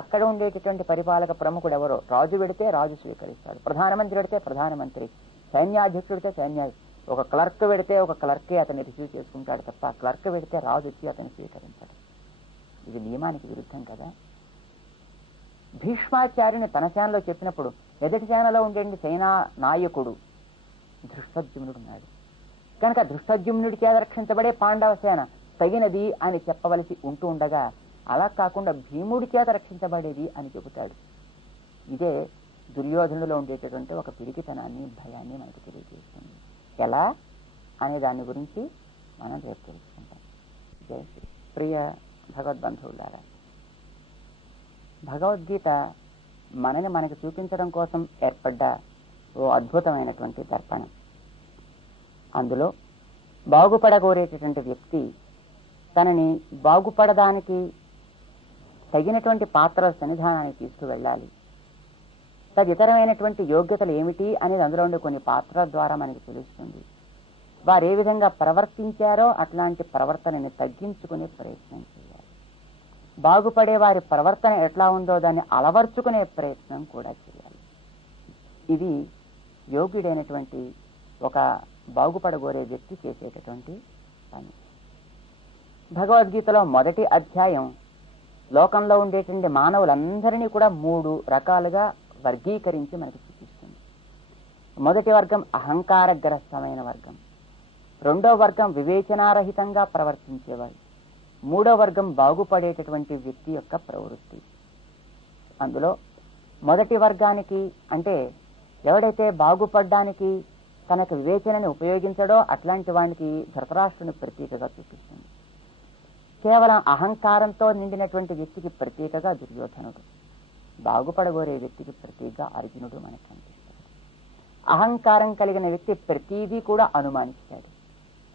అక్కడ ఉండేటటువంటి పరిపాలక ప్రముఖుడు ఎవరో, రాజు వెడితే రాజు స్వీకరిస్తాడు, ప్రధానమంత్రి వెడితే ప్రధానమంత్రి, సైన్యాధ్యక్షుడు వెడితే ఒక క్లర్క్ వెడితే ఒక క్లర్కే అతన్ని రిసీవ్ చేసుకుంటాడు తప్ప క్లర్క్ వెడితే రాజు వచ్చి అతన్ని స్వీకరించాడు. ఇది నియమానికి విరుద్ధం కదా. భీష్మాచార్యుని తన సేనలో చెప్పినప్పుడు ఎదుటి సేనలో ఉండే సేనా నాయకుడు ధృష్టద్యుమ్నుడు ఉన్నాడు కనుక ధృష్టద్యుమ్నుడి చేత రక్షించబడే పాండవ సేన తగినది అని చెప్పవలసి ఉంటూ ఉండగా అలా కాకుండా భీముడి చేత రక్షించబడేది అని చెబుతాడు. ఇదే దుర్యోధనులో ఉండేటటువంటి ఒక పిరికితనాన్ని, భయాన్ని మనకు తెలియజేస్తుంది. ఎలా అనే దాని గురించి మనం రేపు తెలుసుకుంటాం. జయ శ్రీ. ప్రియ భగవద్బంధువులారా, భగవద్గీత మనకి చూపించడం కోసం ఏర్పడ్డ ఓ అద్భుతమైనటువంటి దర్పణం. అందులో బాగుపడగోరేటటువంటి వ్యక్తి తనని బాగుపడడానికి తగినటువంటి పాత్రల సన్నిధానానికి తీసుకువెళ్ళాలి. తదితరమైనటువంటి యోగ్యతలు ఏమిటి అనేది అందులో ఉండే కొన్ని పాత్రల ద్వారా మనకి తెలుస్తుంది. వారు ఏ విధంగా ప్రవర్తించారో అట్లాంటి ప్రవర్తనని తగ్గించుకునే ప్రయత్నం చేయాలి. బాగుపడే వారి ప్రవర్తన ఎట్లా ఉందో దాన్ని అలవర్చుకునే ప్రయత్నం కూడా చేయాలి. ఇది యోగ్యుడైనటువంటి ఒక బాగుపడగోరే వ్యక్తి చేసేటటువంటి పని. భగవద్గీతలో మొదటి అధ్యాయం లోకంలో ఉండేటువంటి మానవులందరినీ కూడా 3 రకాలుగా వర్గీకరించి మనకు చూపిస్తుంది. మొదటి వర్గం అహంకారగ్రస్తమైన వర్గం, రెండో వర్గం వివేచనారహితంగా ప్రవర్తించేవాడు, మూడో వర్గం బాగుపడేటటువంటి వ్యక్తి యొక్క ప్రవృత్తి. అందులో మొదటి వర్గానికి అంటే ఎవడైతే బాగుపడ్డానికి తనకు వివేచనని ఉపయోగించడో అట్లాంటి వానికి ధృతరాష్ట్రుని ప్రతీకగా చూపిస్తుంది. కేవలం అహంకారంతో నిండినటువంటి వ్యక్తికి ప్రతీకగా దుర్యోధనుడు, బాగుపడగోరే వ్యక్తికి ప్రతీకగా అర్జునుడు మనకు కనిపిస్తాడు. అహంకారం కలిగిన వ్యక్తి ప్రతిదీ కూడా అనుమానిస్తాడు,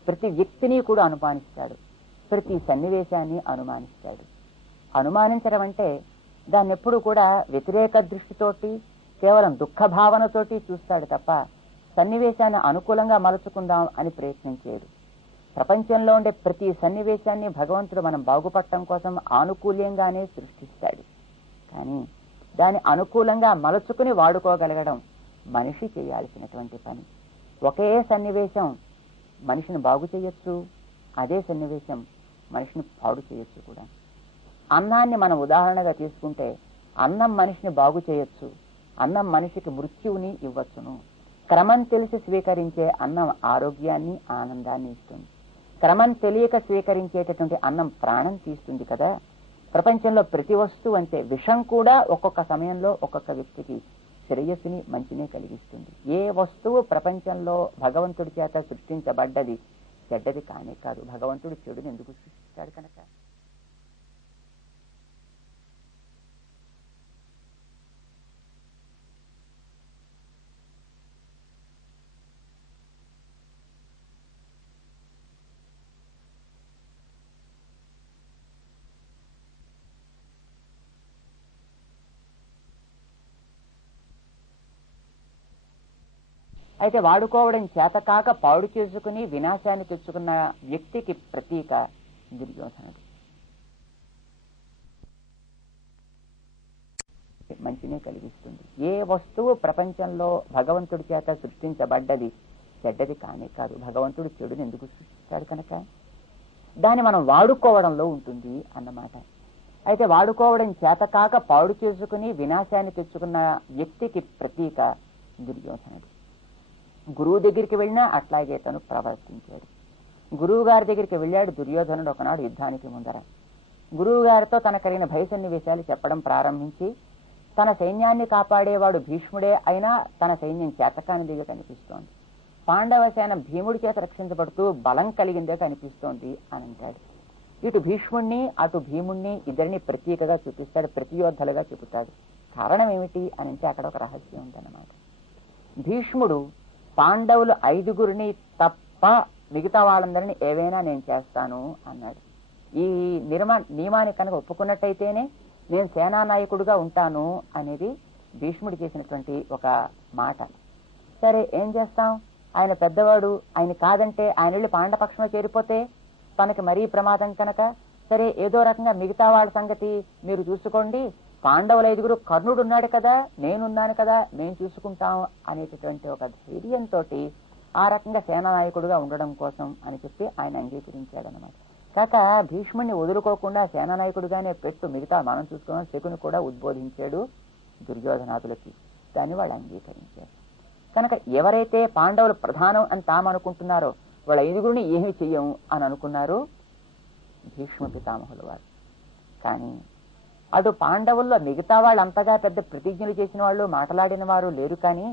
ప్రతి వ్యక్తిని కూడా అనుమానిస్తాడు, ప్రతి సన్నివేశాన్ని అనుమానిస్తాడు. అనుమానించడం అంటే దాన్ని ఎప్పుడు కూడా వ్యతిరేక దృష్టితోటి కేవలం దుఃఖ భావనతోటి చూస్తాడు తప్ప సన్నివేశాన్ని అనుకూలంగా మలుచుకుందాం అని ప్రయత్నం చేయడు. ప్రపంచంలో ఉండే ప్రతి సన్నివేశాన్ని భగవంతుడు మనం బాగుపడటం కోసం ఆనుకూల్యంగానే సృష్టిస్తాడు. కానీ దాన్ని అనుకూలంగా మలుచుకుని వాడుకోగలగడం మనిషి చేయాల్సినటువంటి పని. ఒకే సన్నివేశం మనిషిని బాగు చేయొచ్చు, అదే సన్నివేశం మనిషిని పాడు చేయొచ్చు కూడా. అన్నాన్ని మనం ఉదాహరణగా తీసుకుంటే అన్నం మనిషిని బాగు చేయొచ్చు, అన్నం మనిషికి మృత్యువుని ఇవ్వచ్చును. క్రమం తెలిసి స్వీకరించే అన్నం ఆరోగ్యాన్ని, ఆనందాన్ని ఇస్తుంది. క్రమం తెలియక స్వీకరించేటటువంటి అన్నం ప్రాణం తీస్తుంది కదా. ప్రపంచంలో ప్రతి వస్తువు అంటే విషం కూడా ఒక్కొక్క సమయంలో ఒక్కొక్క వ్యక్తికి శ్రేయస్సుని, మంచిని కలిగిస్తుంది. ఏ వస్తువు ప్రపంచంలో భగవంతుడి చేత సృష్టించబడ్డది చెడ్డది కానే కాదు. భగవంతుడు చెడుని ఎందుకు సృష్టిస్తాడు కనుక. అయితే వాడుకోవడం చేతకాక పాడు చేసుకుని వినాశాన్ని తెచ్చుకున్న వ్యక్తికి ప్రతీక దుర్యోధనుడు. మంచినే కలిగిస్తుంది. ఏ వస్తువు ప్రపంచంలో భగవంతుడి చేత సృష్టించబడ్డది చెడ్డది కానే కాదు. భగవంతుడు చెడుని ఎందుకు సృష్టిస్తాడు కనుక దాన్ని మనం వాడుకోవడంలో ఉంటుంది అన్నమాట. అయితే వాడుకోవడం చేతకాక పాడు చేసుకుని వినాశాన్ని తెచ్చుకున్న వ్యక్తికి ప్రతీక దుర్యోధనుడు. గురువు దగ్గరికి వెళ్ళినా అట్లాగే తను ప్రవర్తించాడు. గురువు గారి దగ్గరికి వెళ్ళాడు దుర్యోధనుడు ఒకనాడు యుద్ధానికి ముందర. గురువు గారితో తన కలిగిన భయ సన్నివేశాలు చెప్పడం ప్రారంభించి, తన సైన్యాన్ని కాపాడేవాడు భీష్ముడే అయినా తన సైన్యం చేతకానిదిగా కనిపిస్తోంది, పాండవ సేన భీముడి చేత రక్షించబడుతూ బలం కలిగిందే కనిపిస్తోంది అని అంటాడు. ఇటు భీష్ముణ్ణి అటు భీముణ్ణి ఇద్దరిని ప్రతీకగా చూపిస్తాడు, ప్రతియోధలుగా చెబుతాడు. కారణం ఏమిటి అని అంటే అక్కడ ఒక రహస్యం ఉందన్నమాట. భీష్ముడు పాండవులు 5గురిని తప్ప మిగతా వాళ్ళందరినీ ఏవైనా నేను చేస్తాను అన్నాడు. ఈ నియమాన్ని కనుక ఒప్పుకున్నట్టయితేనే నేను సేనానాయకుడుగా ఉంటాను అనేది భీష్ముడు చేసినటువంటి ఒక మాట. సరే ఏం చేస్తాం, ఆయన పెద్దవాడు, ఆయన కాదంటే ఆయన వెళ్ళి పాండపక్షంలో చేరిపోతే తనకి మరీ ప్రమాదం కనుక, సరే ఏదో రకంగా మిగతా వాళ్ళ సంగతి మీరు చూసుకోండి, పాండవుల 5గురు కర్ణుడు ఉన్నాడు కదా, నేనున్నాను కదా, నేను చూసుకుంటాం అనేటటువంటి ఒక ధైర్యంతో ఆ రకంగా సేనానాయకుడుగా ఉండడం కోసం అని చెప్పి ఆయన అంగీకరించాడనమాట. కాక భీష్ముడిని వదులుకోకుండా సేనానాయకుడిగానే పెట్టు, మిగతా మనం చూసుకోవడం శకుని కూడా ఉద్బోధించాడు దుర్యోధనాదులకి. దాన్ని వాళ్ళు అంగీకరించారు. కనుక ఎవరైతే పాండవులు ప్రధానం అని తామనుకుంటున్నారో వాళ్ళ 5గురిని ఏమీ చెయ్యం అని అనుకున్నారు భీష్మ పితామహుల వారు. కానీ అటు పాండవుల్లో మిగతా వాళ్ళు అంతగా పెద్ద ప్రతిజ్ఞలు చేసిన వాళ్ళు మాట్లాడిన వారు లేరు. కానీ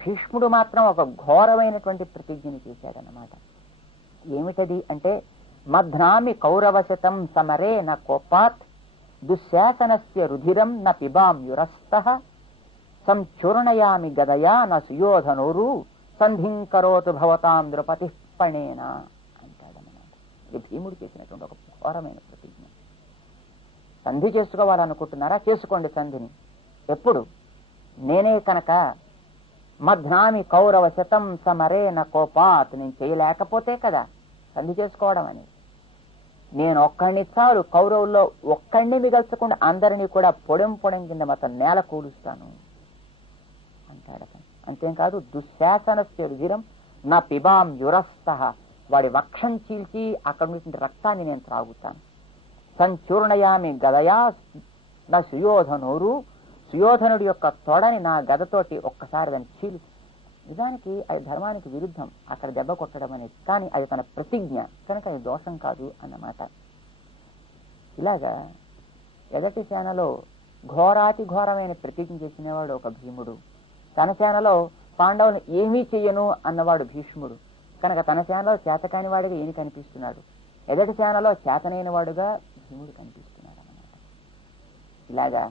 భీష్ముడు మాత్రం ఒక ఘోరమైనటువంటి ప్రతిజ్ఞను చేశాడనమాట. ఏమిటది అంటే, మధ్నామి కౌరవశతం సమరే న కోపాత్ దుశ్శాసనస్య రుధిరం న పిబామ్యురస్తః సంచూర్ణయామి గదయా న సుయోధనోరు సంధిం కరోతు భవతాం ద్రౌపది పణేన అంటాడనమాట. ఇది భీముడు చేసినటువంటి ఒక ఘోరమైన ప్రతిజ్ఞ. సంధి చేసుకోవాలనుకుంటున్నారా, చేసుకోండి సంధిని. ఎప్పుడు? నేనే కనుక మధ్నామి కౌరవ శతం సమరే న కోపాత్, నేను చేయలేకపోతే కదా సంధి చేసుకోవడం అనేది. నేను ఒక్కడిని చాలు, కౌరవుల్లో ఒక్కడిని మిగల్చకుండా అందరినీ కూడా పొడెం కింద మొత్తం నేల కూలుస్తాను అంటాడతను. అంతేకాదు దుశ్శాసనస్య రుధిరం నా పిబాం యురస్తః, వాడి వక్షం చీల్చి అక్కడ ఉన్నటువంటి రక్తాన్ని నేను త్రాగుతాను. సంచూర్ణయామి గదయా నా సుయోధనోరు, సుయోధనుడి యొక్క తొడని నా గదతోటి ఒక్కసారి దాన్ని చీలు. నిజానికి అది ధర్మానికి విరుద్ధం అక్కడ దెబ్బ కొట్టడం అనేది, కానీ అది తన ప్రతిజ్ఞ కనుక అది దోషం కాదు అన్నమాట. ఇలాగా ఎదటి సేనలో ఘోరాతి ఘోరమైన ప్రతిజ్ఞ చేసినవాడు ఒక భీముడు, తన సేనలో పాండవులు ఏమీ చెయ్యను అన్నవాడు భీష్ముడు. కనుక తన సేనలో చేతకాని వాడిగా ఈయన కనిపిస్తున్నాడు, ఎదటి సేనలో చేతనైన వాడుగా భీముడు కనిపిస్తున్నాడు అన్నమాట. ఇలాగా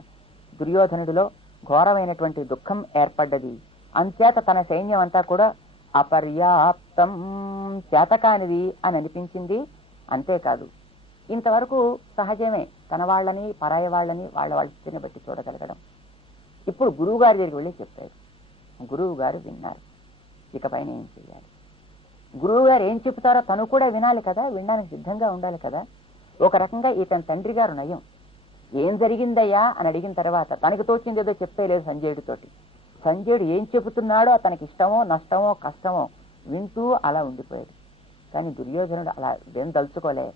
దుర్యోధనుడిలో ఘోరమైనటువంటి దుఃఖం ఏర్పడ్డది. అంచేత తన సైన్యం అంతా కూడా అపర్యాప్తం, చేతకానిది అని అనిపించింది. అంతేకాదు ఇంతవరకు సహజమే తన వాళ్ళని పరాయి వాళ్ళని వాళ్ళ స్థితిని బట్టి చూడగలగడం. ఇప్పుడు గురువు గారి దగ్గరికి వెళ్ళి చెప్పాడు. గురువు గారు విన్నారు. ఇకపైన ఏం చెయ్యాలి? గురువు గారు ఏం చెప్తారో తను కూడా వినాలి కదా, వినడానికి సిద్ధంగా ఉండాలి కదా. ఒక రకంగా ఇతని తండ్రి గారు నయం. ఏం జరిగిందయ్యా అని అడిగిన తర్వాత తనకు తోచింది ఏదో చెప్పేలేదు సంజయుడితోటి. సంజయుడు ఏం చెబుతున్నాడో తనకి ఇష్టమో నష్టమో కష్టమో వింటూ అలా ఉండిపోయాడు. కానీ దుర్యోధనుడు అలా ఏం దలుచుకోలే,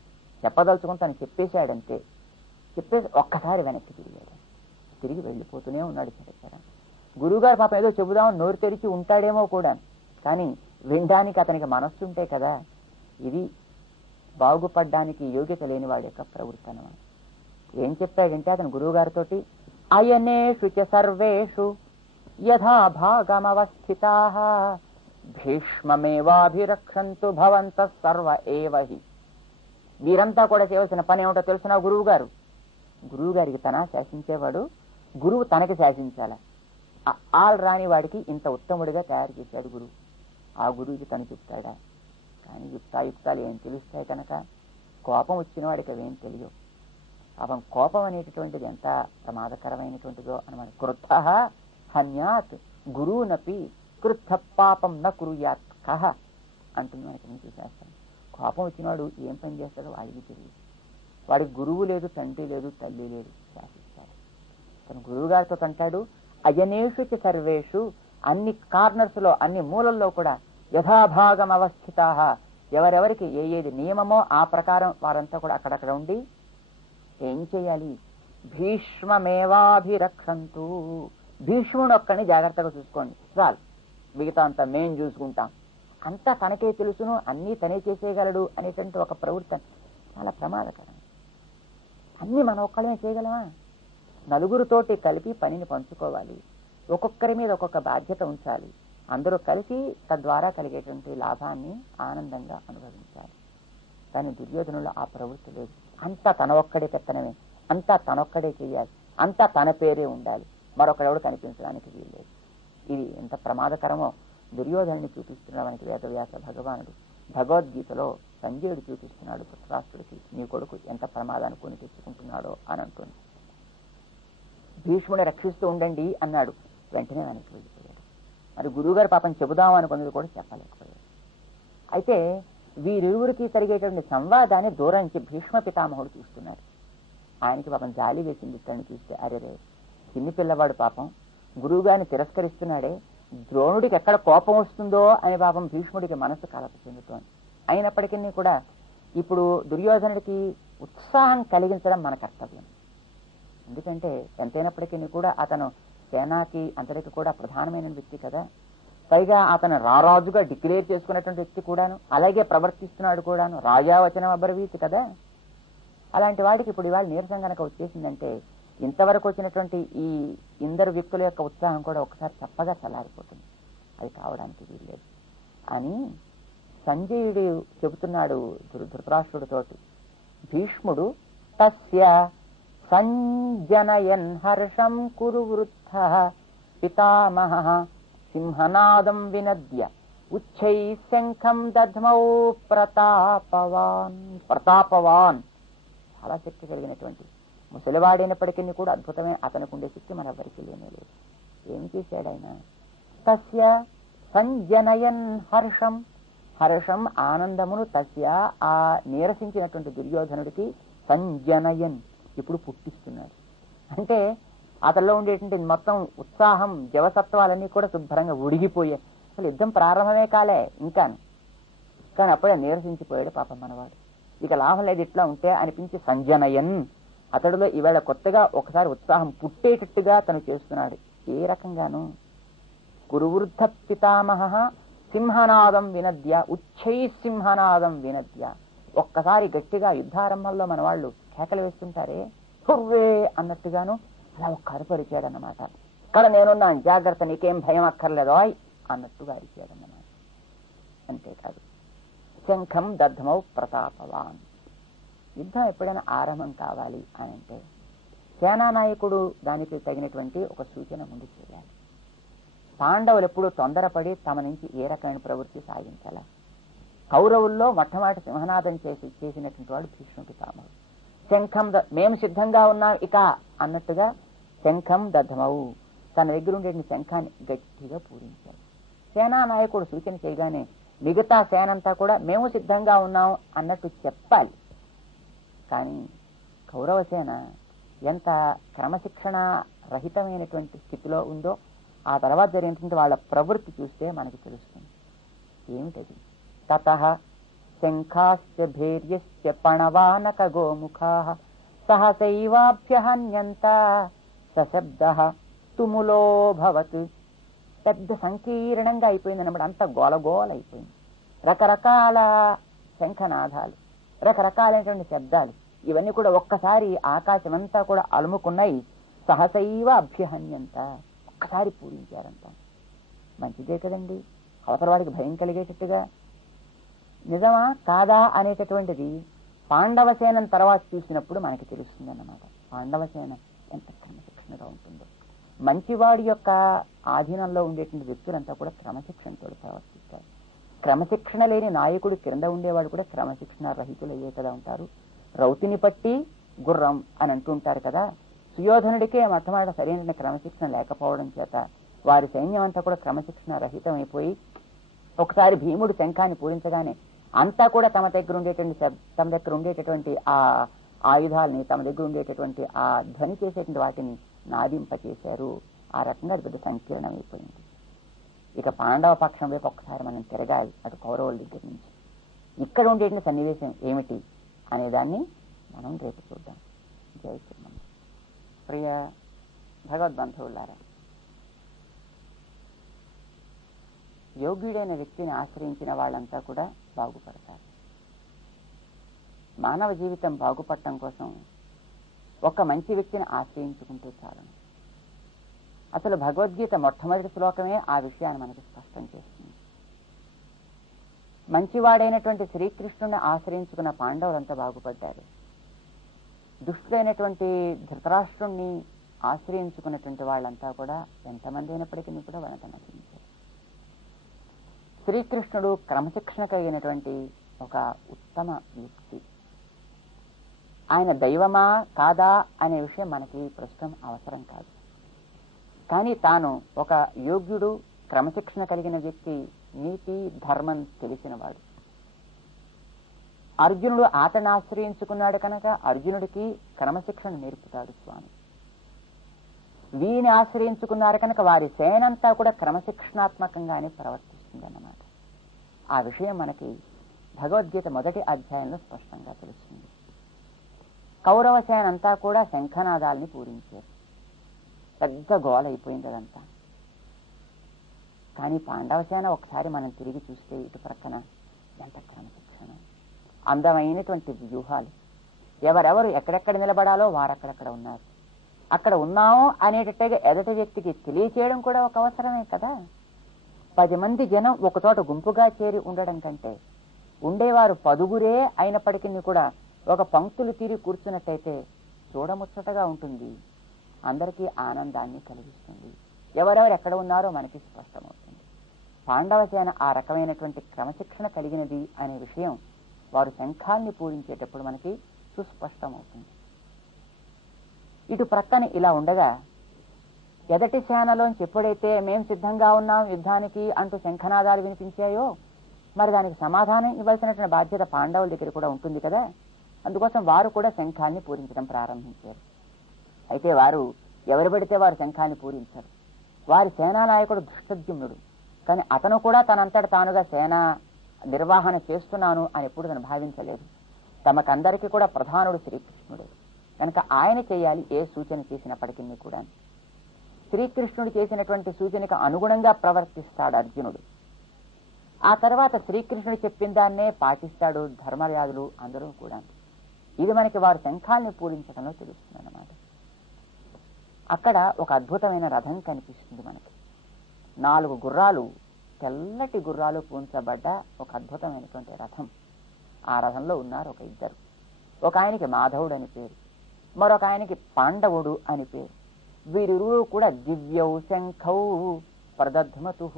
చెప్పదలుచుకుని తను చెప్పేశాడంతే. చెప్పేసి ఒక్కసారి వెనక్కి తిరిగాడు. తిరిగి వెళ్ళిపోతూనే ఉన్నాడు చరిత్ర. గురువుగారు పాపం ఏదో చెబుదామని నోరు తెరిచి ఉంటాడేమో కూడా, కానీ వినడానికి అతనికి మనస్సు ఉంటే కదా. ఇది బాగుపడ్డానికి యోగ్యత లేని వాడి యొక్క ప్రవృత్తి అన్నమాట. ఏం చెప్పాడంటే అతను గురువు గారితో, అయనేషు చ సర్వేషు యథా భాగమవస్థితాః భీష్మమేవాభిరక్షంతు భవంతః సర్వ ఏవ హి. వీరంతా కూడా చేయవలసిన పని ఏమిటో తెలిసిన గురువు గారు. గురువు గారికి తన శాసించేవాడు, గురువు తనకి శాసించాల. ఆల్ రాని వాడికి ఇంత ఉత్తముడిగా తయారు చేశాడు గురువు. ఆ గురువుకి తను చెప్తాడా? కానీ యుక్తాయుక్తాలు ఏం తెలుస్తాయి కనుక కోపం వచ్చిన వాడికి అవేం తెలియవు. పాపం కోపం అనేటటువంటిది ఎంత ప్రమాదకరమైనటువంటిదో అనమాట. క్రుద్ధః హన్యాత్ గురువునపి క్రుద్ధ పాపం న కురుయాత్ కహ అంటుంది మనకి నీతి శాస్త్రం. కోపం వచ్చినవాడు ఏం పని చేస్తాడో వాడికి తెలియదు. వాడికి గురువు లేదు, తండ్రి లేదు, తల్లి లేదు, శాసిస్తారు. తన గురువు గారితో అంటాడు, అజనేషు చ సర్వేషు, అన్ని కార్నర్స్ లో అన్ని మూలల్లో కూడా యథాభాగం అవస్థితా, ఎవరెవరికి ఏది నియమమో ఆ ప్రకారం వారంతా కూడా అక్కడక్కడ ఉండి ఏం చేయాలి, భీష్మమేవాభిరక్షంతు, భీష్ముడు ఒక్కడిని జాగ్రత్తగా చూసుకోండి చాలు, మిగతా అంతా మేం చూసుకుంటాం, అంతా తనకే తెలుసును, అన్నీ తనే చేసేయగలడు అనేటువంటి ఒక ప్రవృత్తి చాలా ప్రమాదకరం. అన్ని మనం ఒక్కళ్ళే చేయగలమా? నలుగురితోటి కలిపి పనిని పంచుకోవాలి, ఒక్కొక్కరి మీద ఒక్కొక్క బాధ్యత ఉంచాలి, అందరూ కలిసి తద్వారా కలిగేటువంటి లాభాన్ని ఆనందంగా అనుభవించాలి. కానీ దుర్యోధనులో ఆ ప్రవృత్తి లేదు. అంతా తన ఒక్కడే పెత్తనమే, అంతా తనొక్కడే చేయాలి, అంతా తన పేరే ఉండాలి, మరొకడెవడు కనిపించడానికి వీల్లేదు. ఇది ఎంత ప్రమాదకరమో దుర్యోధనుని చూపిస్తున్నాడు మనకి వేదవ్యాస భగవానుడు. భగవద్గీతలో సంజయుడు చూపిస్తున్నాడు ధృతరాష్ట్రుడికి, నీ కొడుకు ఎంత ప్రమాదాన్ని కొని తెచ్చుకుంటున్నాడో అని అంటుంది. భీష్ముడిని రక్షిస్తూ ఉండండి అన్నాడు, వెంటనే వెనక్కి వెళ్ళిపోయాడు. మరి గురువుగారు పాపం చెబుదాం అనుకున్నది కూడా చెప్పలేకపోయాడు. అయితే వీరిరువురికి జరిగేటువంటి సంవాదాన్ని దూరం నుంచి భీష్మ పితామహుడు చూస్తున్నాడు. ఆయనకి పాపం జాలి వేసింది ఇతన్ని చూస్తే. అరే చిన్ని పిల్లవాడు పాపం గురువుగారిని తిరస్కరిస్తున్నాడే, ద్రోణుడికి ఎక్కడ కోపం వస్తుందో అని పాపం భీష్ముడికి మనసు కలత చెందుతోంది. అయినప్పటికీ కూడా ఇప్పుడు దుర్యోధనుడికి ఉత్సాహం కలిగించడం మన కర్తవ్యం. ఎందుకంటే ఎంతైనప్పటికీ కూడా అతను సేనాకి అంతటికి కూడా ప్రధానమైన వ్యక్తి కదా, పైగా అతను రారాజుగా డిక్లేర్ చేసుకున్నటువంటి వ్యక్తి కూడాను, అలాగే ప్రవర్తిస్తున్నాడు కూడాను, రాజావచనం అబ్రవీత్ కదా. అలాంటి వాడికి ఇప్పుడు ఇవాళ నీరసం కనుక వచ్చేసిందంటే ఇంతవరకు వచ్చినటువంటి ఈ ఇందరు వ్యక్తుల యొక్క ఉత్సాహం కూడా ఒకసారి చప్పగా చల్లారిపోతుంది. అది కావడానికి వీల్లేదు అని సంజయుడు చెబుతున్నాడు ధృతరాష్ట్రుడితోటి. భీష్ముడు తస్య సంజనయన్ హర్షం కురు వృద్ధ పితామహ సింహనాదం వినద్య ఉచ్చై శంఖం దధ్మౌ ప్రతాపవాన్. చాలా శక్తి కలిగినటువంటి ముసలివాడైనప్పటికీ కూడా అద్భుతమే అతనికి ఉండే శక్తి మన ఎవరికి లేనే లేదు. ఏం చేశాడు ఆయన? తస్య సంజనయన్ హర్షం, హర్షం ఆనందమును, తస్య ఆ నీరసించినటువంటి దుర్యోధనుడికి సంజనయన్ ఇప్పుడు పుట్టిస్తున్నాడు. అంటే అతనిలో ఉండేటువంటి మొత్తం ఉత్సాహం జవసత్వాలన్నీ కూడా శుభ్రంగా ఉడిగిపోయాయి. అసలు యుద్ధం ప్రారంభమే కాలే ఇంకాను, కానీ అప్పుడే నీరసించిపోయాడు పాపం మనవాడు. ఇక లాభం లేదు ఇట్లా ఉంటే అనిపించి సంజనయన్, అతడిలో ఈవేళ కొత్తగా ఒకసారి ఉత్సాహం పుట్టేటట్టుగా తను చేస్తున్నాడు. ఏ రకంగాను? కురువృద్ధ పితామహ సింహనాదం వినద్య ఉచ్చై సింహనాదం వినద్య. ఒక్కసారి గట్టిగా యుద్ధారంభంలో మన వాళ్ళు కేకలు వేస్తుంటారే హుర్వే అన్నట్టుగాను అలా ఒక్క అరుపరిచాడు అన్నమాట. ఇక్కడ నేనున్నాను జాగ్రత్త, నీకేం భయం అక్కర్లేదో అన్నట్టుగా అరిచాడన్నమాట. అంతేకాదు శంఖం దధ్మౌ ప్రతాపవాన్. యుద్ధం ఎప్పుడైనా ఆరంభం కావాలి అని అంటే సేనానాయకుడు దానికి తగినటువంటి ఒక సూచన ముందు చేయాలి. పాండవులు ఎప్పుడు తొందరపడి తమ నుంచి ఏ రకమైన ప్రవృత్తి సాగించాల. కౌరవుల్లో మొట్టమొదటి సింహనాదం చేసినటువంటి వాడు భీష్మ పితామహుడు. శంఖం మేము సిద్ధంగా ఉన్నాం ఇక అన్నట్టుగా శంఖం దధ్మౌ, తన దగ్గర ఉండే శంఖాన్ని గట్టిగా పూరించాడు. సేనానాయకుడు సూచన చేయగానే మిగతా సేనంతా కూడా మేము సిద్ధంగా ఉన్నాం అన్నట్టు చెప్పాలి. కానీ కౌరవ సేన ఎంత క్రమశిక్షణ రహితమైనటువంటి స్థితిలో ఉందో ఆ తర్వాత జరిగినటువంటి వాళ్ళ ప్రవృత్తి చూస్తే మనకు తెలుస్తుంది. ఏమిటది? తతః శంఖాశ్చ భేర్యశ్చ పణవానక గోముఖాః సహసైవాభ్యహన్యంత సశబ్దః తుములో భవత్. పెద్ద సంకీర్ణంగా అయిపోయింది అన్నమాట. అంత గోలగోల అయిపోయింది. రకరకాల శంఖనాదాలు, రకరకాలైనటువంటి శబ్దాలు, ఇవన్నీ కూడా ఒక్కసారి ఆకాశం అంతా కూడా అలుముకున్నాయి. సహసైవ అభ్యహన్యంత, ఒక్కసారి పూరించారంట. మంచిదే కదండి, అవతల వాడికి భయం కలిగేటట్టుగా. నిజమా కాదా అనేటటువంటిది పాండవ సేనం తర్వాత చూసినప్పుడు మనకి తెలుస్తుంది అన్నమాట. పాండవ సేన ఎంత క్రమశిక్షణగా ఉంటుందో. మంచివాడి యొక్క ఆధీనంలో ఉండేటువంటి వ్యక్తులంతా కూడా క్రమశిక్షణతో ప్రవర్తిస్తారు. క్రమశిక్షణ లేని నాయకుడు క్రింద ఉండేవాడు కూడా క్రమశిక్షణ రహితులయ్యే కదా ఉంటారు. రౌతిని పట్టి గుర్రం అని అంటుంటారు కదా. సుయోధనుడికే మొట్టమొదటి సరైన క్రమశిక్షణ లేకపోవడం చేత వారి సైన్యం అంతా కూడా క్రమశిక్షణ రహితమైపోయి ఒకసారి భీముడు శంఖాన్ని పూరించగానే అంతా కూడా తమ దగ్గర ఉండేటటువంటి ఆ ఆయుధాలని, తమ దగ్గర ఉండేటటువంటి ఆ ధ్వని చేసేటువంటి వాటిని నాదింపచేశారు. ఆ రకంగా అది పెద్ద సంకీర్ణమైపోయింది. ఇక పాండవ పక్షం వైపు ఒక్కసారి మనం తిరగాలి, అటు కౌరవుల దగ్గర నుంచి. ఇక్కడ ఉండేటువంటి సన్నివేశం ఏమిటి అనేదాన్ని మనం రేపు చూద్దాం. జై శ్రీరామ్. ప్రియ భగవద్బంధువులారా, యోగ్యుడైన వ్యక్తిని ఆశ్రయించిన వాళ్ళంతా కూడా బాగుపడతారు. మానవ జీవితం బాగుపడటం కోసం ఒక మంచి వ్యక్తిని ఆశ్రయించుకుంటే చాలను. అసలు భగవద్గీత మొట్టమొదటి శ్లోకమే ఆ విషయాన్ని మనకు స్పష్టం చేస్తుంది. మంచివాడైనటువంటి శ్రీకృష్ణుని ఆశ్రయించుకున్న పాండవులంతా బాగుపడ్డారు. దుష్టులైనటువంటి ధృతరాష్ట్రుణ్ణి ఆశ్రయించుకున్నటువంటి వాళ్ళంతా కూడా ఎంతమంది అయినప్పటికీ కూడా వాళ్ళంతా నశించారు. శ్రీకృష్ణుడు క్రమశిక్షణ కలిగినటువంటి ఒక ఉత్తమ వ్యక్తి. ఆయన దైవమా కాదా అనే విషయం మనకి ప్రస్తుతం అవసరం కాదు. కానీ తాను ఒక యోగ్యుడు, క్రమశిక్షణ కలిగిన వ్యక్తి, నీతి ధర్మం తెలిసినవాడు. అర్జునుడు అతన్ని ఆశ్రయించుకున్నాడు కనుక అర్జునుడికి క్రమశిక్షణ నేర్పుతాడు స్వామి. వీరిని ఆశ్రయించుకున్నారు కనుక వారి సేనంతా కూడా క్రమశిక్షణాత్మకంగానే ప్రవర్తిస్తుంది అన్నమాట. ఆ విషయం మనకి భగవద్గీత మొదటి అధ్యాయంలో స్పష్టంగా తెలుస్తుంది. కౌరవ సేన అంతా కూడా శంఖనాదాల్ని పూరించారు. పెద్ద గోల అయిపోయింది అదంతా. కానీ పాండవ సేన ఒకసారి మనం తిరిగి చూస్తే ఇటు ప్రక్కన ఎంత క్రమశిక్షణ, అందమైనటువంటి వ్యూహాలు, ఎవరెవరు ఎక్కడెక్కడ నిలబడాలో వారక్కడక్కడ ఉన్నారు. అక్కడ ఉన్నాము అనేటట్టుగా ఎదుటి వ్యక్తికి తెలియచేయడం కూడా ఒక అవసరమే కదా. 10 మంది జనం ఒక చోట గుంపుగా చేరి ఉండడం కంటే ఉండేవారు 10గురే అయినప్పటికీ కూడా ఒక పంక్తులు తీరి కూర్చున్నట్టయితే చూడముచ్చటగా ఉంటుంది, అందరికీ ఆనందాన్ని కలిగిస్తుంది. ఎవరెవరు ఎక్కడ ఉన్నారో మనకి స్పష్టమవుతుంది. పాండవ సేన ఆ రకమైనటువంటి క్రమశిక్షణ కలిగినది అనే విషయం వారు శంఖాల్ని పూరించేటప్పుడు మనకి సుస్పష్టమవుతుంది. ఇటు ప్రక్కన ఇలా ఉండగా ఎదటి సేనలోంచి ఎప్పుడైతే మేం సిద్ధంగా ఉన్నాం యుద్ధానికి అంటూ శంఖనాదాలు వినిపించాయో మరి దానికి సమాధానం ఇవ్వాల్సినటువంటి బాధ్యత పాండవుల దగ్గర కూడా ఉంటుంది కదా. అందుకోసం వారు కూడా శంఖాల్ని పూరించడం ప్రారంభించారు. అయితే వారు ఎవరు పడితే వారు శంఖాన్ని పూరించారు. వారి సేనానాయకుడు ధృష్టద్యుమ్నుడు. కానీ అతను కూడా తనంతట తానుగా సేన నిర్వహణ చేస్తున్నాను అని ఎప్పుడు తను భావించలేదు. తమకందరికీ కూడా ప్రధానుడు శ్రీకృష్ణుడు కనుక ఆయన చేయాలి ఏ సూచన చేసినప్పటికీ కూడా. శ్రీకృష్ణుడు చేసినటువంటి సూచనకు అనుగుణంగా ప్రవర్తిస్తాడు అర్జునుడు. ఆ తర్వాత శ్రీకృష్ణుడు చెప్పిన దాన్నే పాటిస్తాడు ధర్మవ్యాధులు అందరూ కూడా. ఇది మనకి వారు శంఖాల్ని పూరించడంలో తెలుస్తుంది అన్నమాట. అక్కడ ఒక అద్భుతమైన రథం కనిపిస్తుంది మనకి. 4 గుర్రాలు, తెల్లటి గుర్రాలు పూంచబడ్డ ఒక అద్భుతమైనటువంటి రథం. ఆ రథంలో ఉన్నారు ఒక ఇద్దరు. ఒక ఆయనకి మాధవుడు అని పేరు, మరొక ఆయనకి పాండవుడు అని పేరు. వీరిరువురు కూడా దివ్యౌ శంఖౌ ప్రదధ్మతు,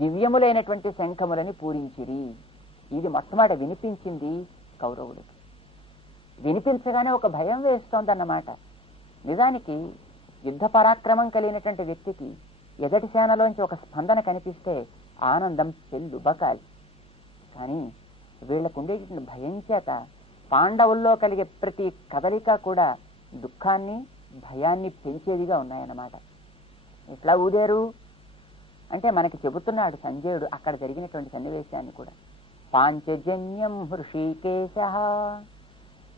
దివ్యములైనటువంటి శంఖములని పూరించిరి. ఇది మొట్టమొదట వినిపించింది కౌరవుడికి. వినిపించగానే ఒక భయం వేస్తోందన్నమాట. నిజానికి యుద్ధ పరాక్రమం కలిగినటువంటి వ్యక్తికి ఎదటి సేనలోంచి ఒక స్పందన కనిపిస్తే ఆనందం పెళ్ళుబకాలి. కానీ వీళ్లకు ఉండేటువంటి భయం చేత పాండవుల్లో కలిగే ప్రతి కదలిక కూడా దుఃఖాన్ని భయాన్ని పెంచేదిగా ఉన్నాయన్నమాట. ఎట్లా ఊదారు అంటే మనకి చెబుతున్నాడు సంజయుడు అక్కడ జరిగినటువంటి సన్నివేశాన్ని కూడా. పాంచజన్యం హృషీకేశ,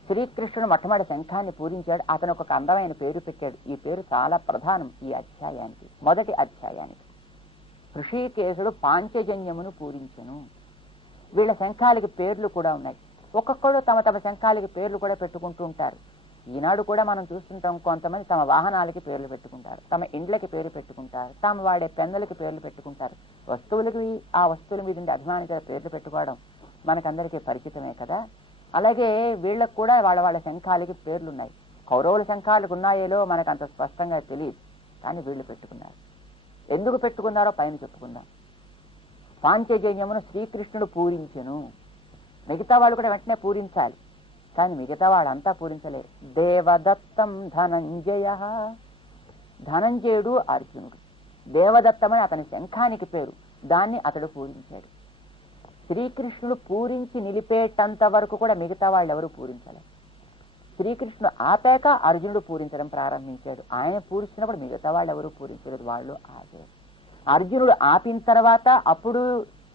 శ్రీకృష్ణుడు మొట్టమొదటి శంఖాన్ని పూరించాడు. అతను ఒక అందమైన పేరు పెట్టాడు. ఈ పేరు చాలా ప్రధానం ఈ అధ్యాయానికి, మొదటి అధ్యాయానికి. హృషీకేశుడు పాంచజన్యమును పూరించెను. వీళ్ళ శంఖాలకి పేర్లు కూడా ఉన్నాయి. ఒక్కొక్కడు తమ తమ శంఖాలకి పేర్లు కూడా పెట్టుకుంటూ ఉంటారు. ఈనాడు కూడా మనం చూస్తుంటాం, కొంతమంది తమ వాహనాలకి పేర్లు పెట్టుకుంటారు, తమ ఇండ్లకి పేరు పెట్టుకుంటారు, తాము వాడే పెన్నులకి పేర్లు పెట్టుకుంటారు. వస్తువులకి ఆ వస్తువుల మీద ఉండే అభిమానిత పేర్లు పెట్టుకోవడం మనకందరికీ పరిచితమే కదా. అలాగే వీళ్ళకు కూడా వాళ్ళ వాళ్ళ శంఖాలకి పేర్లున్నాయి. కౌరవుల శంఖాలకు ఉన్నాయేలో మనకు అంత స్పష్టంగా తెలియదు, కానీ వీళ్ళు పెట్టుకున్నారు. ఎందుకు పెట్టుకున్నారో పైన చెప్పుకుందాం. పాంచజన్యమును శ్రీకృష్ణుడు పూరించెను. మిగతా వాళ్ళు కూడా వెంటనే పూరించాలి, కానీ మిగతా వాళ్ళంతా పూరించలేరు. దేవదత్తం ధనంజయ, ధనంజయుడు అర్జునుడు దేవదత్తమని అతని శంఖానికి పేరు. దాన్ని అతడు పూరించాడు. శ్రీకృష్ణుడు పూరించి నిలిపేటంత వరకు కూడా మిగతా వాళ్ళు ఎవరు పూరించలేదు. శ్రీకృష్ణుడు ఆపాక అర్జునుడు పూరించడం ప్రారంభించాడు. ఆయన పూరిస్తున్నప్పుడు మిగతా వాళ్ళు ఎవరు పూరించలేదు, వాళ్ళు ఆపారు. అర్జునుడు ఆపిన తర్వాత అప్పుడు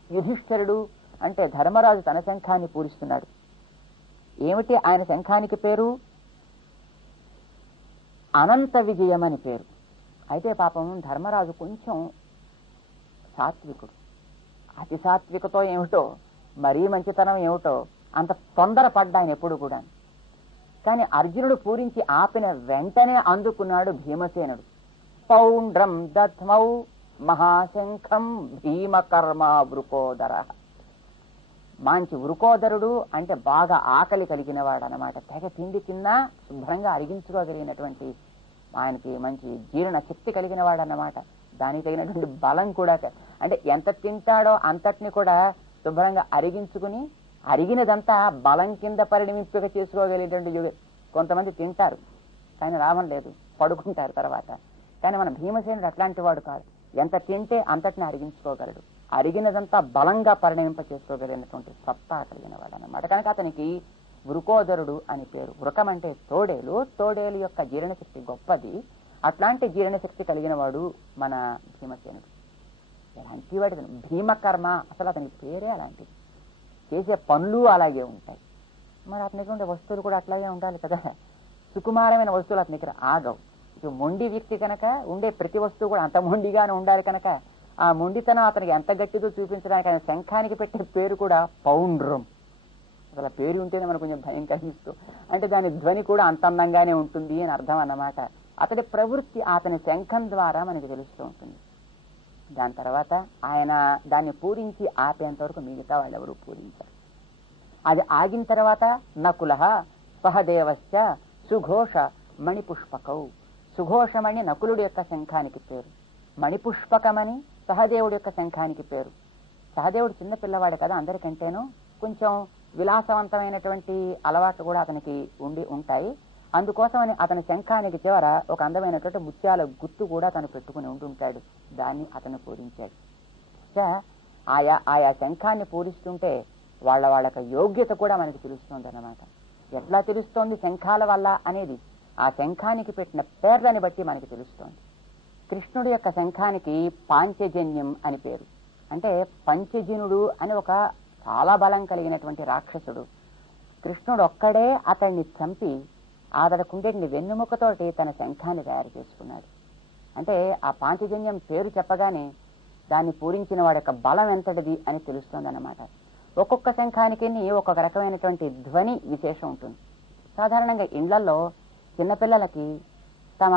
యుధిష్ఠిరుడు అంటే ధర్మరాజు తన శంఖాన్ని పూరిస్తున్నాడు. ఏమిటి ఆయన శంఖానికి పేరు? అనంత విజయం అని పేరు. అయితే పాపం ధర్మరాజు కొంచెం సాత్వికుడు. అతి సాత్వికతో ఏమిటో, మరీ మంచితనం ఏమిటో, అంత తొందరపడ్డా ఆయన ఎప్పుడు కూడా. కానీ అర్జునుడు పూరించి ఆపిన వెంటనే అందుకున్నాడు భీమసేనుడు. పౌండ్రం దత్మౌ మహాశంఖం భీమకర్మ వృకోదర. మంచి వృకోదరుడు అంటే బాగా ఆకలి కలిగిన వాడు అనమాట. తెగ తిండి తిన్నా శుభ్రంగా అరిగించుకోగలిగినటువంటి, ఆయనకి మంచి జీర్ణ శక్తి కలిగిన వాడు అన్నమాట. దానికి తగినటువంటి బలం కూడా, అంటే ఎంత తింటాడో అంతటిని కూడా శుభ్రంగా అరిగించుకుని అరిగినదంతా బలం కింద పరిణమింపక చేసుకోగలిగేటువంటి. కొంతమంది తింటారు కానీ లాభం లేదు, పడుకుంటారు తర్వాత. కానీ మన భీమసేనుడు అట్లాంటి వాడు కాదు. ఎంత తింటే అంతటిని అరిగించుకోగలడు, అరిగినదంతా బలంగా పరిణమింప చేసుకోగలిగినటువంటి సత్తా కలిగిన వాడు అన్నమాట. కనుక అతనికి వృకోదరుడు అని పేరు. వృకం అంటే తోడేలు, తోడేలు యొక్క జీర్ణశక్తి గొప్పది. అట్లాంటి జీర్ణశక్తి కలిగిన వాడు మన భీమసేనుడు. ఎలాంటి వాడు భీమకర్మ, అసలు అతనికి పేరే అలాంటిది. చేసే పనులు అలాగే ఉంటాయి. మరి అతనికి ఉండే వస్తువులు కూడా అట్లాగే ఉండాలి కదా. సుకుమారమైన వస్తువులు అతనికి ఆగవు. ఇటు మొండి వ్యక్తి కనుక ఉండే ప్రతి వస్తువు కూడా అంత మొండిగానే ఉండాలి. కనుక ఆ మొండితనం అతనికి ఎంత గట్టిదో చూపించడానికి ఆయన శంఖానికి పెట్టే పేరు కూడా పౌండ్రం. అసలు పేరు ఉంటేనే మనకు కొంచెం భయం కలిగిస్తూ, అంటే దాని ధ్వని కూడా అంత అందంగానే ఉంటుంది అని అర్థం అన్నమాట. అతడి ప్రవృత్తి అతని శంఖం ద్వారా మనకు తెలుస్తూ ఉంటుంది. దాని తర్వాత ఆయన దాన్ని పూరించి ఆపేంత వరకు మిగతా వాళ్ళు ఎవరు పూరించారు. అది ఆగిన తర్వాత నకుల సహదేవశ్చ సుఘోష మణిపుష్పకౌ. సుఘోషమణి నకులుడి యొక్క శంఖానికి పేరు. మణిపుష్పకమని సహదేవుడి యొక్క శంఖానికి పేరు. సహదేవుడు చిన్న పిల్లవాడు కదా, అందరికంటేనూ కొంచెం విలాసవంతమైనటువంటి అలవాట్లు కూడా అతనికి ఉంటాయి. అందుకోసమని అతని శంఖానికి చివర ఒక అందమైనటువంటి ముత్యాల గుర్తు కూడా తను పెట్టుకుని ఉంటుంటాడు. దాన్ని అతను పూరించాడు. ఆయా ఆయా శంఖాన్ని పూరిస్తుంటే వాళ్ళ యోగ్యత కూడా మనకి తెలుస్తుంది అన్నమాట. ఎట్లా తెలుస్తోంది శంఖాల వల్ల అనేది ఆ శంఖానికి పెట్టిన పేర్లని బట్టి మనకి తెలుస్తోంది. కృష్ణుడి యొక్క శంఖానికి పాంచజన్యం అని పేరు. అంటే పంచజనుడు అని ఒక చాలా బలం కలిగినటువంటి రాక్షసుడు. కృష్ణుడు ఒక్కడే అతన్ని చంపి అతడికుండేటి వెన్నెముకతోటి తన శంఖాన్ని తయారు చేసుకున్నాడు. అంటే ఆ పాంచజన్యం పేరు చెప్పగానే దాన్ని పూరించిన వాడి యొక్క బలం ఎంతటిది అని తెలుస్తుంది అన్నమాట. ఒక్కొక్క శంఖానికి ఒక్కొక్క రకమైనటువంటి ధ్వని విశేషం ఉంటుంది. సాధారణంగా ఇండ్లలో చిన్నపిల్లలకి తమ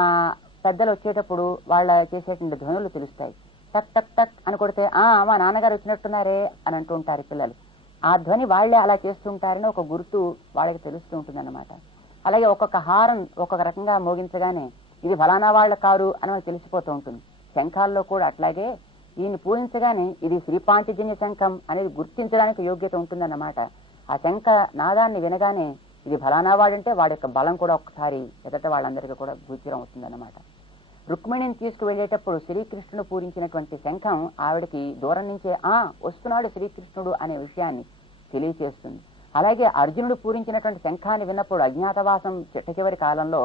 పెద్దలు వచ్చేటప్పుడు వాళ్ళ చేసేటువంటి ధ్వనులు తెలుస్తాయి. టక్ టక్ టక్ అని కొడితే మా నాన్నగారు వచ్చినట్టున్నారే అని అంటూ ఉంటారు పిల్లలు. ఆ ధ్వని వాళ్లే అలా చేస్తుంటారని ఒక గుర్తు వాళ్ళకి తెలుస్తూ ఉంటుంది అన్నమాట. అలాగే ఒక్కొక్క హారం ఒక్కొక్క రకంగా మోగించగానే ఇది ఫలానా వాళ్ళ కారు అని మనకు తెలిసిపోతూ ఉంటుంది. శంఖాల్లో కూడా అట్లాగే ఈయన్ని పూజించగానే ఇది శ్రీపాంచజన్య శంఖం అనేది గుర్తించడానికి యోగ్యత ఉంటుందన్నమాట. ఆ శంఖ నాదాన్ని వినగానే ఇది ఫలానా వాడంటే వాడి యొక్క బలం కూడా ఒక్కసారి ఎదట వాళ్ళందరికీ కూడా గోచరం అవుతుందన్నమాట. రుక్మిణిని తీసుకువెళ్లేటప్పుడు శ్రీకృష్ణుడు పూరించినటువంటి శంఖం ఆవిడకి దూరం నుంచే వస్తున్నాడు శ్రీకృష్ణుడు అనే విషయాన్ని తెలియచేస్తుంది. అలాగే అర్జునుడు పూరించినటువంటి శంఖాన్ని విన్నప్పుడు అజ్ఞాతవాసం చిట్ట చివరి కాలంలో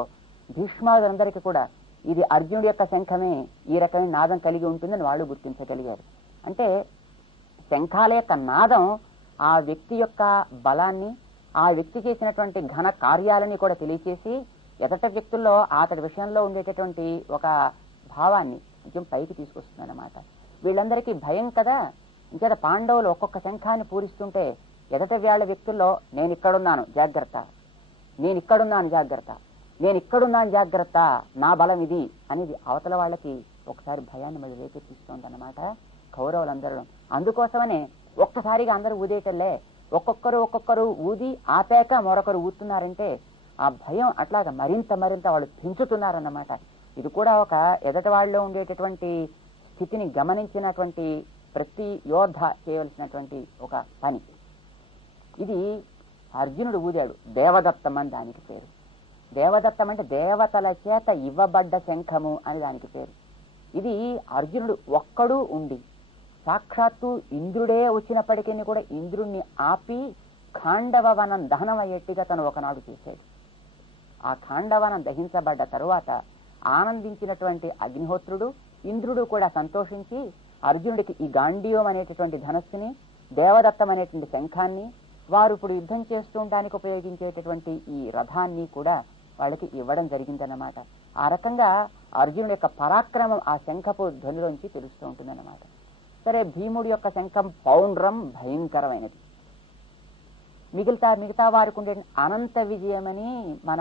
భీష్మాదులందరికీ కూడా ఇది అర్జునుడి యొక్క శంఖమే, ఈ రకమైన నాదం కలిగి ఉంటుందని వాళ్ళు గుర్తించగలిగారు. అంటే శంఖాల యొక్క నాదం ఆ వ్యక్తి యొక్క బలాన్ని, ఆ వ్యక్తి చేసినటువంటి ఘన కార్యాలని కూడా తెలియచేసి ఎదట వ్యక్తుల్లో అతడి విషయంలో ఉండేటటువంటి ఒక భావాన్ని కొంచెం పైకి తీసుకొస్తుంది అన్నమాట. వీళ్ళందరికీ భయం కదా, ఇంకా పాండవులు ఒక్కొక్క శంఖాన్ని పూరిస్తుంటే ఎదట వేళ్ల వ్యక్తుల్లో నేను ఇక్కడున్నాను జాగ్రత్త, నేను ఇక్కడున్నాను జాగ్రత్త, నేను ఇక్కడున్నాను జాగ్రత్త, నా బలం ఇది అనేది అవతల వాళ్ళకి ఒకసారి భయాన్ని మళ్ళీ రేకెత్తిస్తోంది అన్నమాట కౌరవులందరూ. అందుకోసమనే ఒక్కసారిగా అందరూ ఊదేటల్లే, ఒక్కొక్కరు ఊది ఆపాక మరొకరు ఊతున్నారంటే ఆ భయం అట్లాగా మరింత వాళ్ళు పెంచుతున్నారన్నమాట. ఇది కూడా ఒక ఎదట వాళ్ళలో ఉండేటటువంటి స్థితిని గమనించినటువంటి ప్రతి యోధ చేయవలసినటువంటి ఒక పని. ఇది అర్జునుడు ఊదాడు. దేవదత్తం అని దానికి పేరు. దేవదత్తం అంటే దేవతల చేత ఇవ్వబడ్డ శంఖము అని దానికి పేరు. ఇది అర్జునుడు ఒక్కడు ఉండి సాక్షాత్తు ఇంద్రుడే వచ్చినప్పటికీ కూడా ఇంద్రుణ్ణి ఆపి ఖాండవవనం దహనం అయ్యేట్టుగా తను ఒకనాడు చేశాడు. ఆ ఖాండవనం దహించబడ్డ తరువాత ఆనందించినటువంటి అగ్నిహోత్రుడు ఇంద్రుడు కూడా సంతోషించి అర్జునుడికి ఈ గాంధీవం అనేటటువంటి ధనస్సుని, దేవదత్తం అనేటువంటి శంఖాన్ని, వారు ఇప్పుడు యుద్ధం చేస్తుండడానికి ఉపయోగించేటటువంటి ఈ రథాన్ని కూడా వాళ్ళకి ఇవ్వడం జరిగిందన్నమాట. ఆ రకంగా అర్జునుడి యొక్క పరాక్రమం ఆ శంఖపు ధ్వనిలోంచి తెలుస్తూ ఉంటుందన్నమాట. సరే, భీముడి యొక్క శంఖం పౌండ్రం భయంకరమైనది. మిగతా వారికి ఉండే అనంత విజయమని మన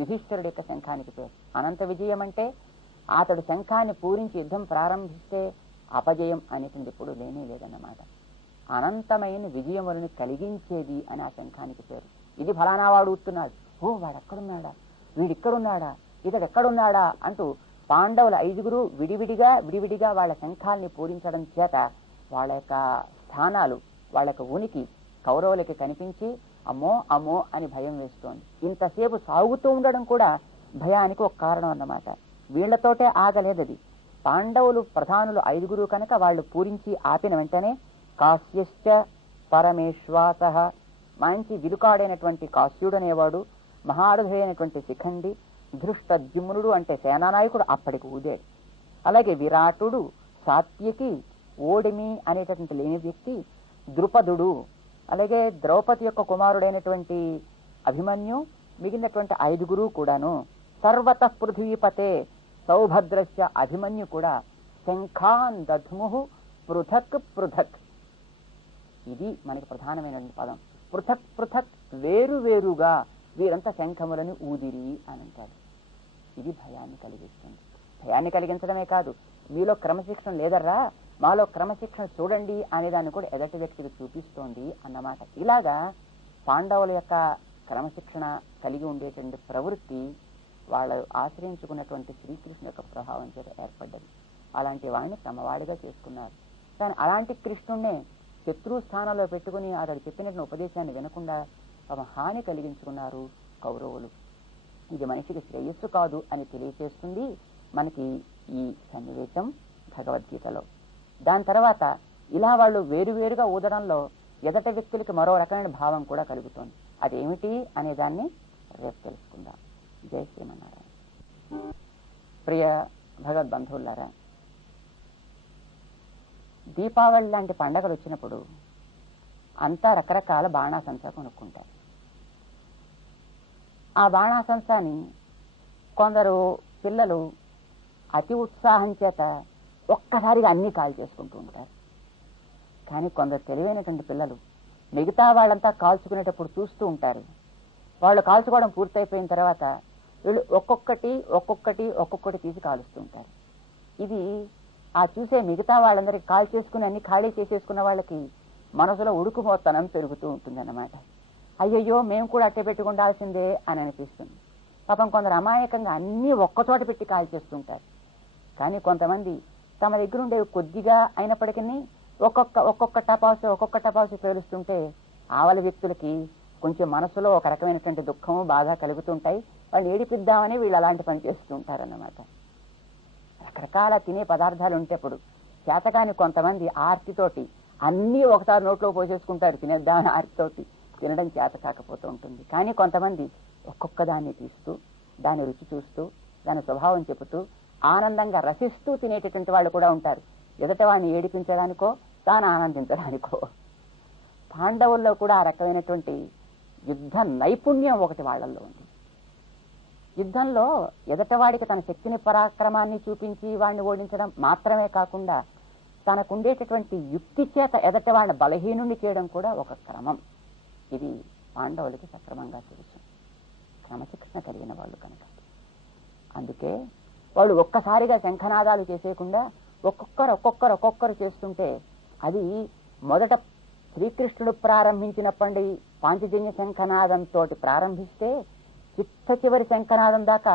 యుధిష్ఠిరుడి యొక్క శంఖానికి పేరు. అనంత విజయం అంటే అతడు శంఖాన్ని పూరించి యుద్ధం ప్రారంభిస్తే అపజయం అనేటువంటి ఎప్పుడు లేనే లేదన్నమాట. అనంతమైన విజయములను కలిగించేది అని ఆ శంఖానికి పేరు. ఇది ఫలానా వాడు ఊతున్నాడు, ఓ వాడెక్కడున్నాడా, వీడిక్కడున్నాడా, ఇతడు ఎక్కడున్నాడా అంటూ పాండవుల 5గురు విడివిడిగా వాళ్ళ శంఖాల్ని పూరించడం చేత వాళ్ళ యొక్క స్థానాలు, వాళ్ళ యొక్క ఉనికి కౌరవులకి కనిపించి అమ్మో అమ్మో అని భయం వేస్తోంది. ఇంతసేపు సాగుతూ ఉండడం కూడా భయానికి ఒక కారణం అన్నమాట. వీళ్లతోటే ఆగలేదది. పాండవులు ప్రధానులు 5గురు కనుక వాళ్ళు పూరించి ఆపిన వెంటనే కాశ్యశ్చ పరమేశ్వాస, మంచి విలుకాడైనటువంటి కాశ్యుడు అనేవాడు, మహారథుడైనటువంటి శిఖండి, ధృష్టద్యుమ్నుడు అంటే సేనానాయకుడు అప్పటికి ఊదాడు. అలాగే విరాటుడు, సాత్యకి, ఓడిమి అనేటటువంటి లేని వ్యక్తి, ద్రుపదుడు, అలాగే ద్రౌపది యొక్క కుమారుడైనటువంటి అభిమన్యు, మిగిలినటువంటి 5గురు కూడాను, సర్వత పృథ్వీపతే సౌభద్రస్య అభిమన్యు కూడా శంఖాన్ దధ్ముహు పృథక్ పృథక్. ఇది మనకి ప్రధానమైనటువంటి పదం. పృథక్ పృథక్, వేరువేరుగా వీరంతా శంఖములను ఊదిరి అని అంటారు. ఇది భయాన్ని కలిగిస్తుంది. భయాన్ని కలిగించడమే కాదు, మీలో క్రమశిక్షణ లేదర్రా, మాలో క్రమశిక్షణ చూడండి అనేదాన్ని కూడా ఎదటి వ్యక్తికి చూపిస్తోంది అన్నమాట. ఇలాగా పాండవుల యొక్క క్రమశిక్షణ కలిగి ఉండేటువంటి ప్రవృత్తి వాళ్ళు ఆశ్రయించుకున్నటువంటి శ్రీకృష్ణుని యొక్క ప్రభావం చేత ఏర్పడ్డది. అలాంటి వాడిని తమవాడిగా చేసుకున్నారు. కానీ అలాంటి కృష్ణుణ్ణే శత్రు స్థానంలో పెట్టుకుని అతడు చెప్పినటువంటి ఉపదేశాన్ని వినకుండా తమ హాని కలిగించుకున్నారు కౌరవులు. ఇది మనిషికి శ్రేయస్సు కాదు అని తెలియచేస్తుంది మనకి ఈ సన్నివేశం భగవద్గీతలో. దాని తర్వాత ఇలా వాళ్ళు వేరువేరుగా ఊదడంలో ఎదట వ్యక్తులకి మరో రకమైన భావం కూడా కలుగుతోంది. అదేమిటి అనే దాన్ని రేపు తెలుసుకుందాం. జై శ్రీమన్నారాయణ. ప్రియ భగవద్బంధువులారా, దీపావళి లాంటి పండగలు వచ్చినప్పుడు అంతా రకరకాల బాణాసంచా కొనుక్కుంటారు. ఆ బాణాసంచాని కొందరు పిల్లలు అతి ఉత్సాహం చేత ఒక్కసారిగా అన్నీ కాల్ చేసుకుంటూ ఉంటారు. కానీ కొందరు తెలివైనటువంటి పిల్లలు మిగతా వాళ్ళంతా కాల్చుకునేటప్పుడు చూస్తూ ఉంటారు. వాళ్ళు కాల్చుకోవడం పూర్తయిపోయిన తర్వాత వీళ్ళు ఒక్కొక్కటి తీసి కాలుస్తూ ఉంటారు. ఇది ఆ చూసే మిగతా వాళ్ళందరికీ కాల్ చేసుకుని అన్ని ఖాళీ చేసేసుకున్న వాళ్ళకి మనసులో ఉడుకుమోత్తనం పెరుగుతూ ఉంటుంది అన్నమాట. అయ్యయ్యో మేము కూడా అట్టే పెట్టుకుండాల్సిందే అని అనిపిస్తుంది. పాపం కొందరు అమాయకంగా అన్నీ ఒక్కచోట పెట్టి కాల్ చేస్తుంటారు. కానీ కొంతమంది తమ దగ్గర ఉండేవి కొద్దిగా అయినప్పటికీ ఒక్కొక్క టపాసు పేలుస్తుంటే ఆవల వ్యక్తులకి కొంచెం మనసులో ఒక రకమైనటువంటి దుఃఖము, బాధ కలుగుతుంటాయి. వాళ్ళు ఏడిపిద్దామని వీళ్ళు అలాంటి పని చేస్తుంటారన్నమాట. రకరకాల తినే పదార్థాలు ఉంటేప్పుడు చేతకాని కొంతమంది ఆర్తితోటి అన్నీ ఒకసారి నోట్లో పోసేసుకుంటారు, తినేద్దామని ఆర్తితోటి. తినడం చేత కాకపోతూ ఉంటుంది. కానీ కొంతమంది ఒక్కొక్క దాన్ని తీస్తూ, దాని రుచి చూస్తూ, దాని స్వభావం చెబుతూ, ఆనందంగా రసిస్తూ తినేటటువంటి వాళ్ళు కూడా ఉంటారు. ఎదుట వాడిని ఏడిపించడానికో తాను ఆనందించడానికో. పాండవుల్లో కూడా ఆ రకమైనటువంటి యుద్ధ నైపుణ్యం ఒకటి వాళ్ళల్లో ఉంది. యుద్ధంలో ఎదటవాడికి తన శక్తిని, పరాక్రమాన్ని చూపించి వాడిని ఓడించడం మాత్రమే కాకుండా తనకుండేటటువంటి యుక్తి చేత ఎదట వాడిని బలహీనుణ్ణి చేయడం కూడా ఒక క్రమం. ఇది పాండవులకి సక్రమంగా తెలుసు, క్రమశిక్షణ కలిగిన వాళ్ళు కనుక. అందుకే వాళ్ళు ఒక్కసారిగా శంఖనాదాలు చేసేయకుండా ఒక్కొక్కరు చేస్తుంటే అది మొదట శ్రీకృష్ణుడు ప్రారంభించినప్పటి పాంచజన్య శంఖనాదంతో ప్రారంభిస్తే చిట్ట చివరి శంఖనాదం దాకా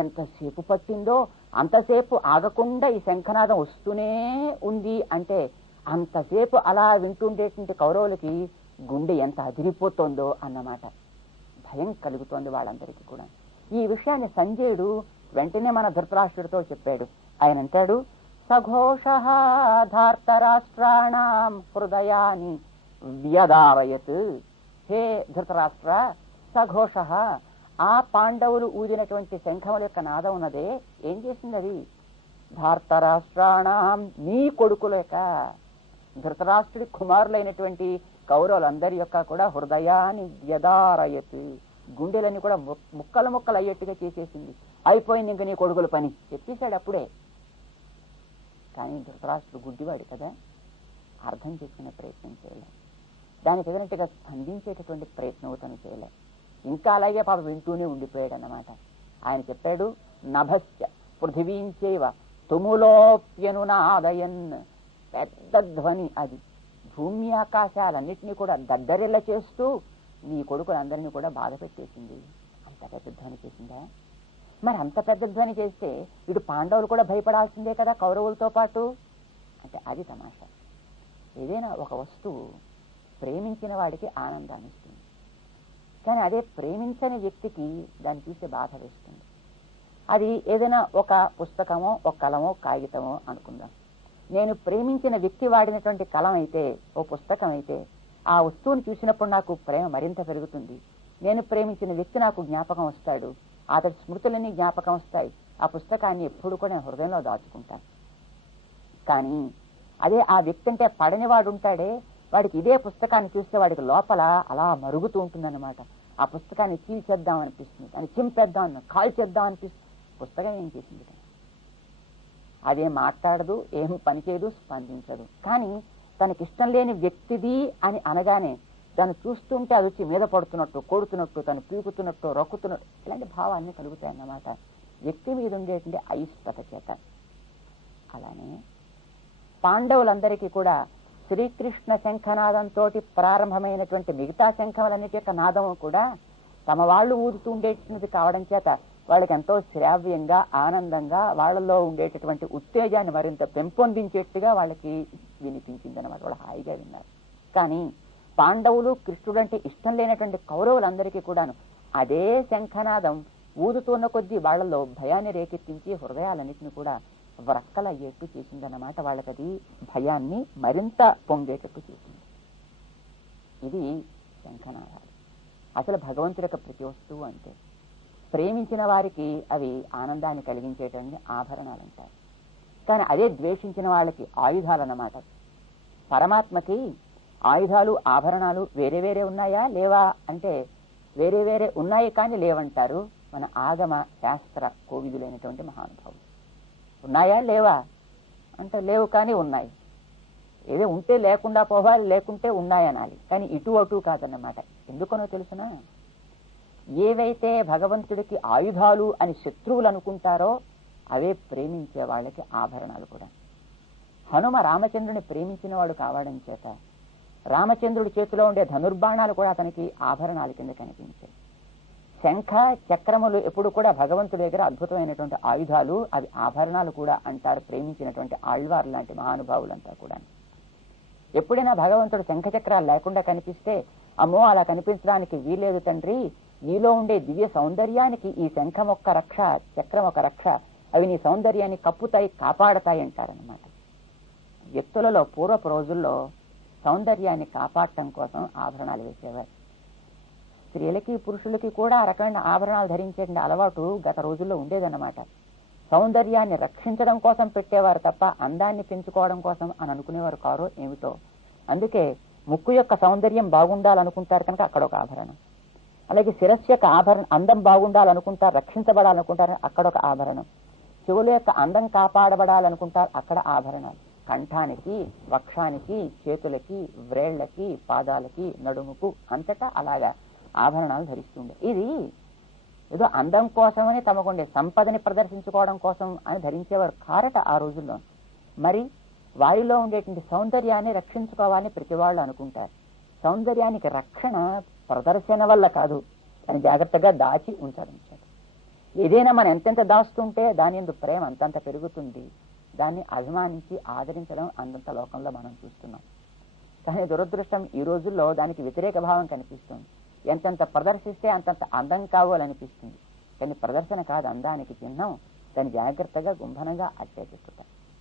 ఎంతసేపు పట్టిందో అంతసేపు ఆగకుండా ఈ శంఖనాదం వస్తూనే ఉంది. అంటే అంతసేపు అలా వింటుండేటువంటి కౌరవులకి గుండె ఎంత అదిరిపోతుందో అన్నమాట. భయం కలుగుతోంది వాళ్ళందరికీ కూడా. ఈ విషయాన్ని సంజయుడు వెంటనే మన ధృతరాష్ట్రుడితో చెప్పాడు. ఆయన అంటాడు, సఘోషః ధార్తరాష్ట్రాణాం హృదయాని వ్యదారయత్. హే ధృతరాష్ట్ర, సఘోషః, ఆ పాండవులు ఊదినటువంటి శంఖముల యొక్క నాదం ఉన్నదే ఏం చేసింది? అది ధార్తరాష్ట్రాణం, నీ కొడుకుల యొక్క, ధృతరాష్ట్రుడి కుమారులైనటువంటి కౌరవులందరి యొక్క కూడా హృదయాన్ని వ్యదారయత్, గుండెలని కూడా ముక్కలు ముక్కలు అయ్యేట్టుగా చేసేసింది. అయిపోయింది ఇంక నీ కొడుకుల పని చెప్పేశాడు అప్పుడే. కానీ ధృతరాష్ట్రుడు గుడ్డివాడు కదా, అర్థం చేసుకునే ప్రయత్నం చేయలే, దానికి తగినట్టుగా స్పందించేటటువంటి ప్రయత్నం తను చేయలే. ఇంకా అలాగే పాప వింటూనే ఉండిపోయాడు అన్నమాట. ఆయన చెప్పాడు, నభశ్చ పృథివీంచైవ తుములోప్యనునాదయన్. పెద్ద ధ్వని అది, భూమి ఆకాశాలన్నింటినీ కూడా దద్దరిల్ల చేస్తూ నీ కొడుకులందరినీ కూడా బాధ పెట్టేసింది. అంత పెద్ద ధ్వని చేసిందా? మరి అంత పెద్ద ధ్వని చేస్తే ఇటు పాండవులు కూడా భయపడాల్సిందే కదా కౌరవులతో పాటు. అంటే అది తమాషా. ఏదైనా ఒక వస్తువు ప్రేమించిన వాడికి ఆనందాన్ని ఇస్తుంది, కానీ అదే ప్రేమించని వ్యక్తికి దాన్ని చూస్తే బాధ వేస్తుంది. అది ఏదైనా ఒక పుస్తకమో, ఒక కలమో, కాగితమో అనుకుందాం. నేను ప్రేమించిన వ్యక్తి వాడినటువంటి కలం అయితే, ఓ పుస్తకం అయితే, ఆ వస్తువుని చూసినప్పుడు నాకు ప్రేమ మరింత పెరుగుతుంది. నేను ప్రేమించిన వ్యక్తి నాకు జ్ఞాపకం వస్తాడు, అతడి స్మృతులన్నీ జ్ఞాపకం వస్తాయి. ఆ పుస్తకాన్ని ఎప్పుడు కూడా నేను హృదయంలో దాచుకుంటాను. కానీ అదే ఆ వ్యక్తి అంటే పడని వాడు ఉంటాడే, వాడికి ఇదే పుస్తకాన్ని చూస్తే వాడికి లోపల అలా మరుగుతూ ఉంటుందన్నమాట. ఆ పుస్తకాన్ని చీల్చేద్దాం అనిపిస్తుంది, అని చింపేద్దాం, కాల్చేద్దాం అనిపిస్తుంది. పుస్తకం ఏం చేసింది? అదేం మాట్లాడదు, ఏం పనిచేయదు, స్పందించదు. కానీ తనకిష్టం లేని వ్యక్తిది అని అనగానే దాన్ని చూస్తుంటే అది వచ్చి మీద పడుతున్నట్టు, కొడుతున్నట్టు, తను పీకుతున్నట్టు, రొక్కుతున్నట్టు, ఇలాంటి భావాన్ని కలుగుతాయన్నమాట వ్యక్తి మీద ఉండేటువంటి అయిష్టత చేత. అలానే పాండవులందరికీ కూడా శ్రీకృష్ణ శంఖనాదంతో ప్రారంభమైనటువంటి మిగతా శంఖములన్నిటి యొక్క నాదము కూడా తమ వాళ్ళు ఊదుతూ ఉండేటువంటిది కావడం చేత వాళ్ళకి ఎంతో శ్రావ్యంగా, ఆనందంగా, వాళ్ళలో ఉండేటటువంటి ఉత్తేజాన్ని మరింత పెంపొందించేట్టుగా వాళ్ళకి వినిపించింది అనమాట. వాళ్ళు హాయిగా విన్నారు. కానీ పాండవులు, కృష్ణుడు అంటే ఇష్టం లేనటువంటి కౌరవులందరికీ కూడాను అదే శంఖనాదం ఊదుతున్న కొద్దీ వాళ్ళలో భయాన్ని రేకెత్తించి హృదయాలన్నింటినీ కూడా వ్రక్కల అయ్యేట్టు చేసిందన్నమాట. వాళ్ళకి అది భయాన్ని మరింత పొంగేటట్టు చేసింది. ఇది శంఖనాదాలు. అసలు భగవంతుడి యొక్క ప్రతి వస్తువు అంతే. ప్రేమించిన వారికి అవి ఆనందాన్ని కలిగించేటన్ని ఆభరణాలు అంటారు. కానీ అదే ద్వేషించిన వాళ్ళకి ఆయుధాలు అన్నమాట. పరమాత్మకి ఆయుధాలు, ఆభరణాలు వేరే వేరే ఉన్నాయా లేవా అంటే వేరే వేరే ఉన్నాయి కానీ లేవంటారు మన ఆగమ శాస్త్ర కోవిదులైనటువంటి మహానుభావులు. ఉన్నాయా లేవా అంటే లేవు కానీ ఉన్నాయి. ఏదో ఉంటే లేకుండా పోవాలి, లేకుంటే ఉన్నాయనాలి. కానీ ఇటు అటు కాదన్నమాట. ఎందుకనో తెలుసునా? ఏవైతే భగవంతుడికి ఆయుధాలు అని శత్రువులు అనుకుంటారో అవే ప్రేమించే వాళ్ళకి ఆభరణాలు కూడా. హనుమ రామచంద్రుని ప్రేమించిన వాడు కావడం చేత రామచంద్రుడి చేతిలో ఉండే ధనుర్బాణాలు కూడా అతనికి ఆభరణాల కింద కనిపించాయి. శంఖ, చక్రములు ఎప్పుడు కూడా భగవంతుడి దగ్గర అద్భుతమైనటువంటి ఆయుధాలు, అవి ఆభరణాలు కూడా అంటారు ప్రేమించినటువంటి ఆళ్వార్ లాంటి మహానుభావులంతా కూడా. ఎప్పుడైనా భగవంతుడు శంఖ చక్రాలు లేకుండా కనిపిస్తే, అమ్మో అలా కనిపించడానికి వీలేదు తండ్రి, నీలో ఉండే దివ్య సౌందర్యానికి ఈ శంఖం ఒక్క రక్ష, చక్రం ఒక రక్ష, అవి నీ సౌందర్యాన్ని కప్పుతాయి, కాపాడతాయి అంటారనమాట. వ్యక్తులలో పూర్వపు రోజుల్లో సౌందర్యాన్ని కాపాడటం కోసం ఆభరణాలు వేసేవారు. స్త్రీలకి, పురుషులకి కూడా ఆ రకమైన ఆభరణాలు ధరించే అలవాటు గత రోజుల్లో ఉండేదన్నమాట. సౌందర్యాన్ని రక్షించడం కోసం పెట్టేవారు తప్ప అందాన్ని పెంచుకోవడం కోసం అని అనుకునేవారు కారో ఏమిటో. అందుకే ముక్కు యొక్క సౌందర్యం బాగుండాలనుకుంటారు కనుక అక్కడ ఒక ఆభరణం, అలాగే శిరస్సు యొక్క ఆభరణం అందం బాగుండాలనుకుంటారు, రక్షించబడాలనుకుంటారు, అక్కడ ఒక ఆభరణం, చెవుల యొక్క అందం కాపాడబడాలనుకుంటారు, అక్కడ ఆభరణాలు, కంఠానికి, వక్షానికి, చేతులకి, వ్రేళ్లకి, పాదాలకి, నడుముకు అంతటా అలాగా ఆభరణాలు ధరిస్తుండే. ఇది ఏదో అందం కోసమని తమకుండే సంపదని ప్రదర్శించుకోవడం కోసం అని ధరించేవారు కారట ఆ రోజుల్లో. మరి వారిలో ఉండేటువంటి సౌందర్యాన్ని రక్షించుకోవాలని ప్రతి వాళ్ళు అనుకుంటారు. సౌందర్యానికి రక్షణ ప్రదర్శన వల్ల కాదు, అని జాగ్రత్తగా దాచి ఉంచాలి. ఏదైనా మనం ఎంతెంత దాస్తుంటే దాని యందు ప్రేమ అంతంత పెరుగుతుంది. దాన్ని అభిమానించి ఆదరించడం అంతంత లోకంలో మనం చూస్తున్నాం. కానీ దురదృష్టం ఈ రోజుల్లో దానికి వ్యతిరేక భావం కనిపిస్తుంది. ఎంతెంత ప్రదర్శిస్తే అంతంత అందం కావాలనిపిస్తుంది. కానీ ప్రదర్శన కాదు అందానికి చిహ్నం. దాన్ని జాగ్రత్తగా గుంభనంగా అట్టే పెట్టుతాం.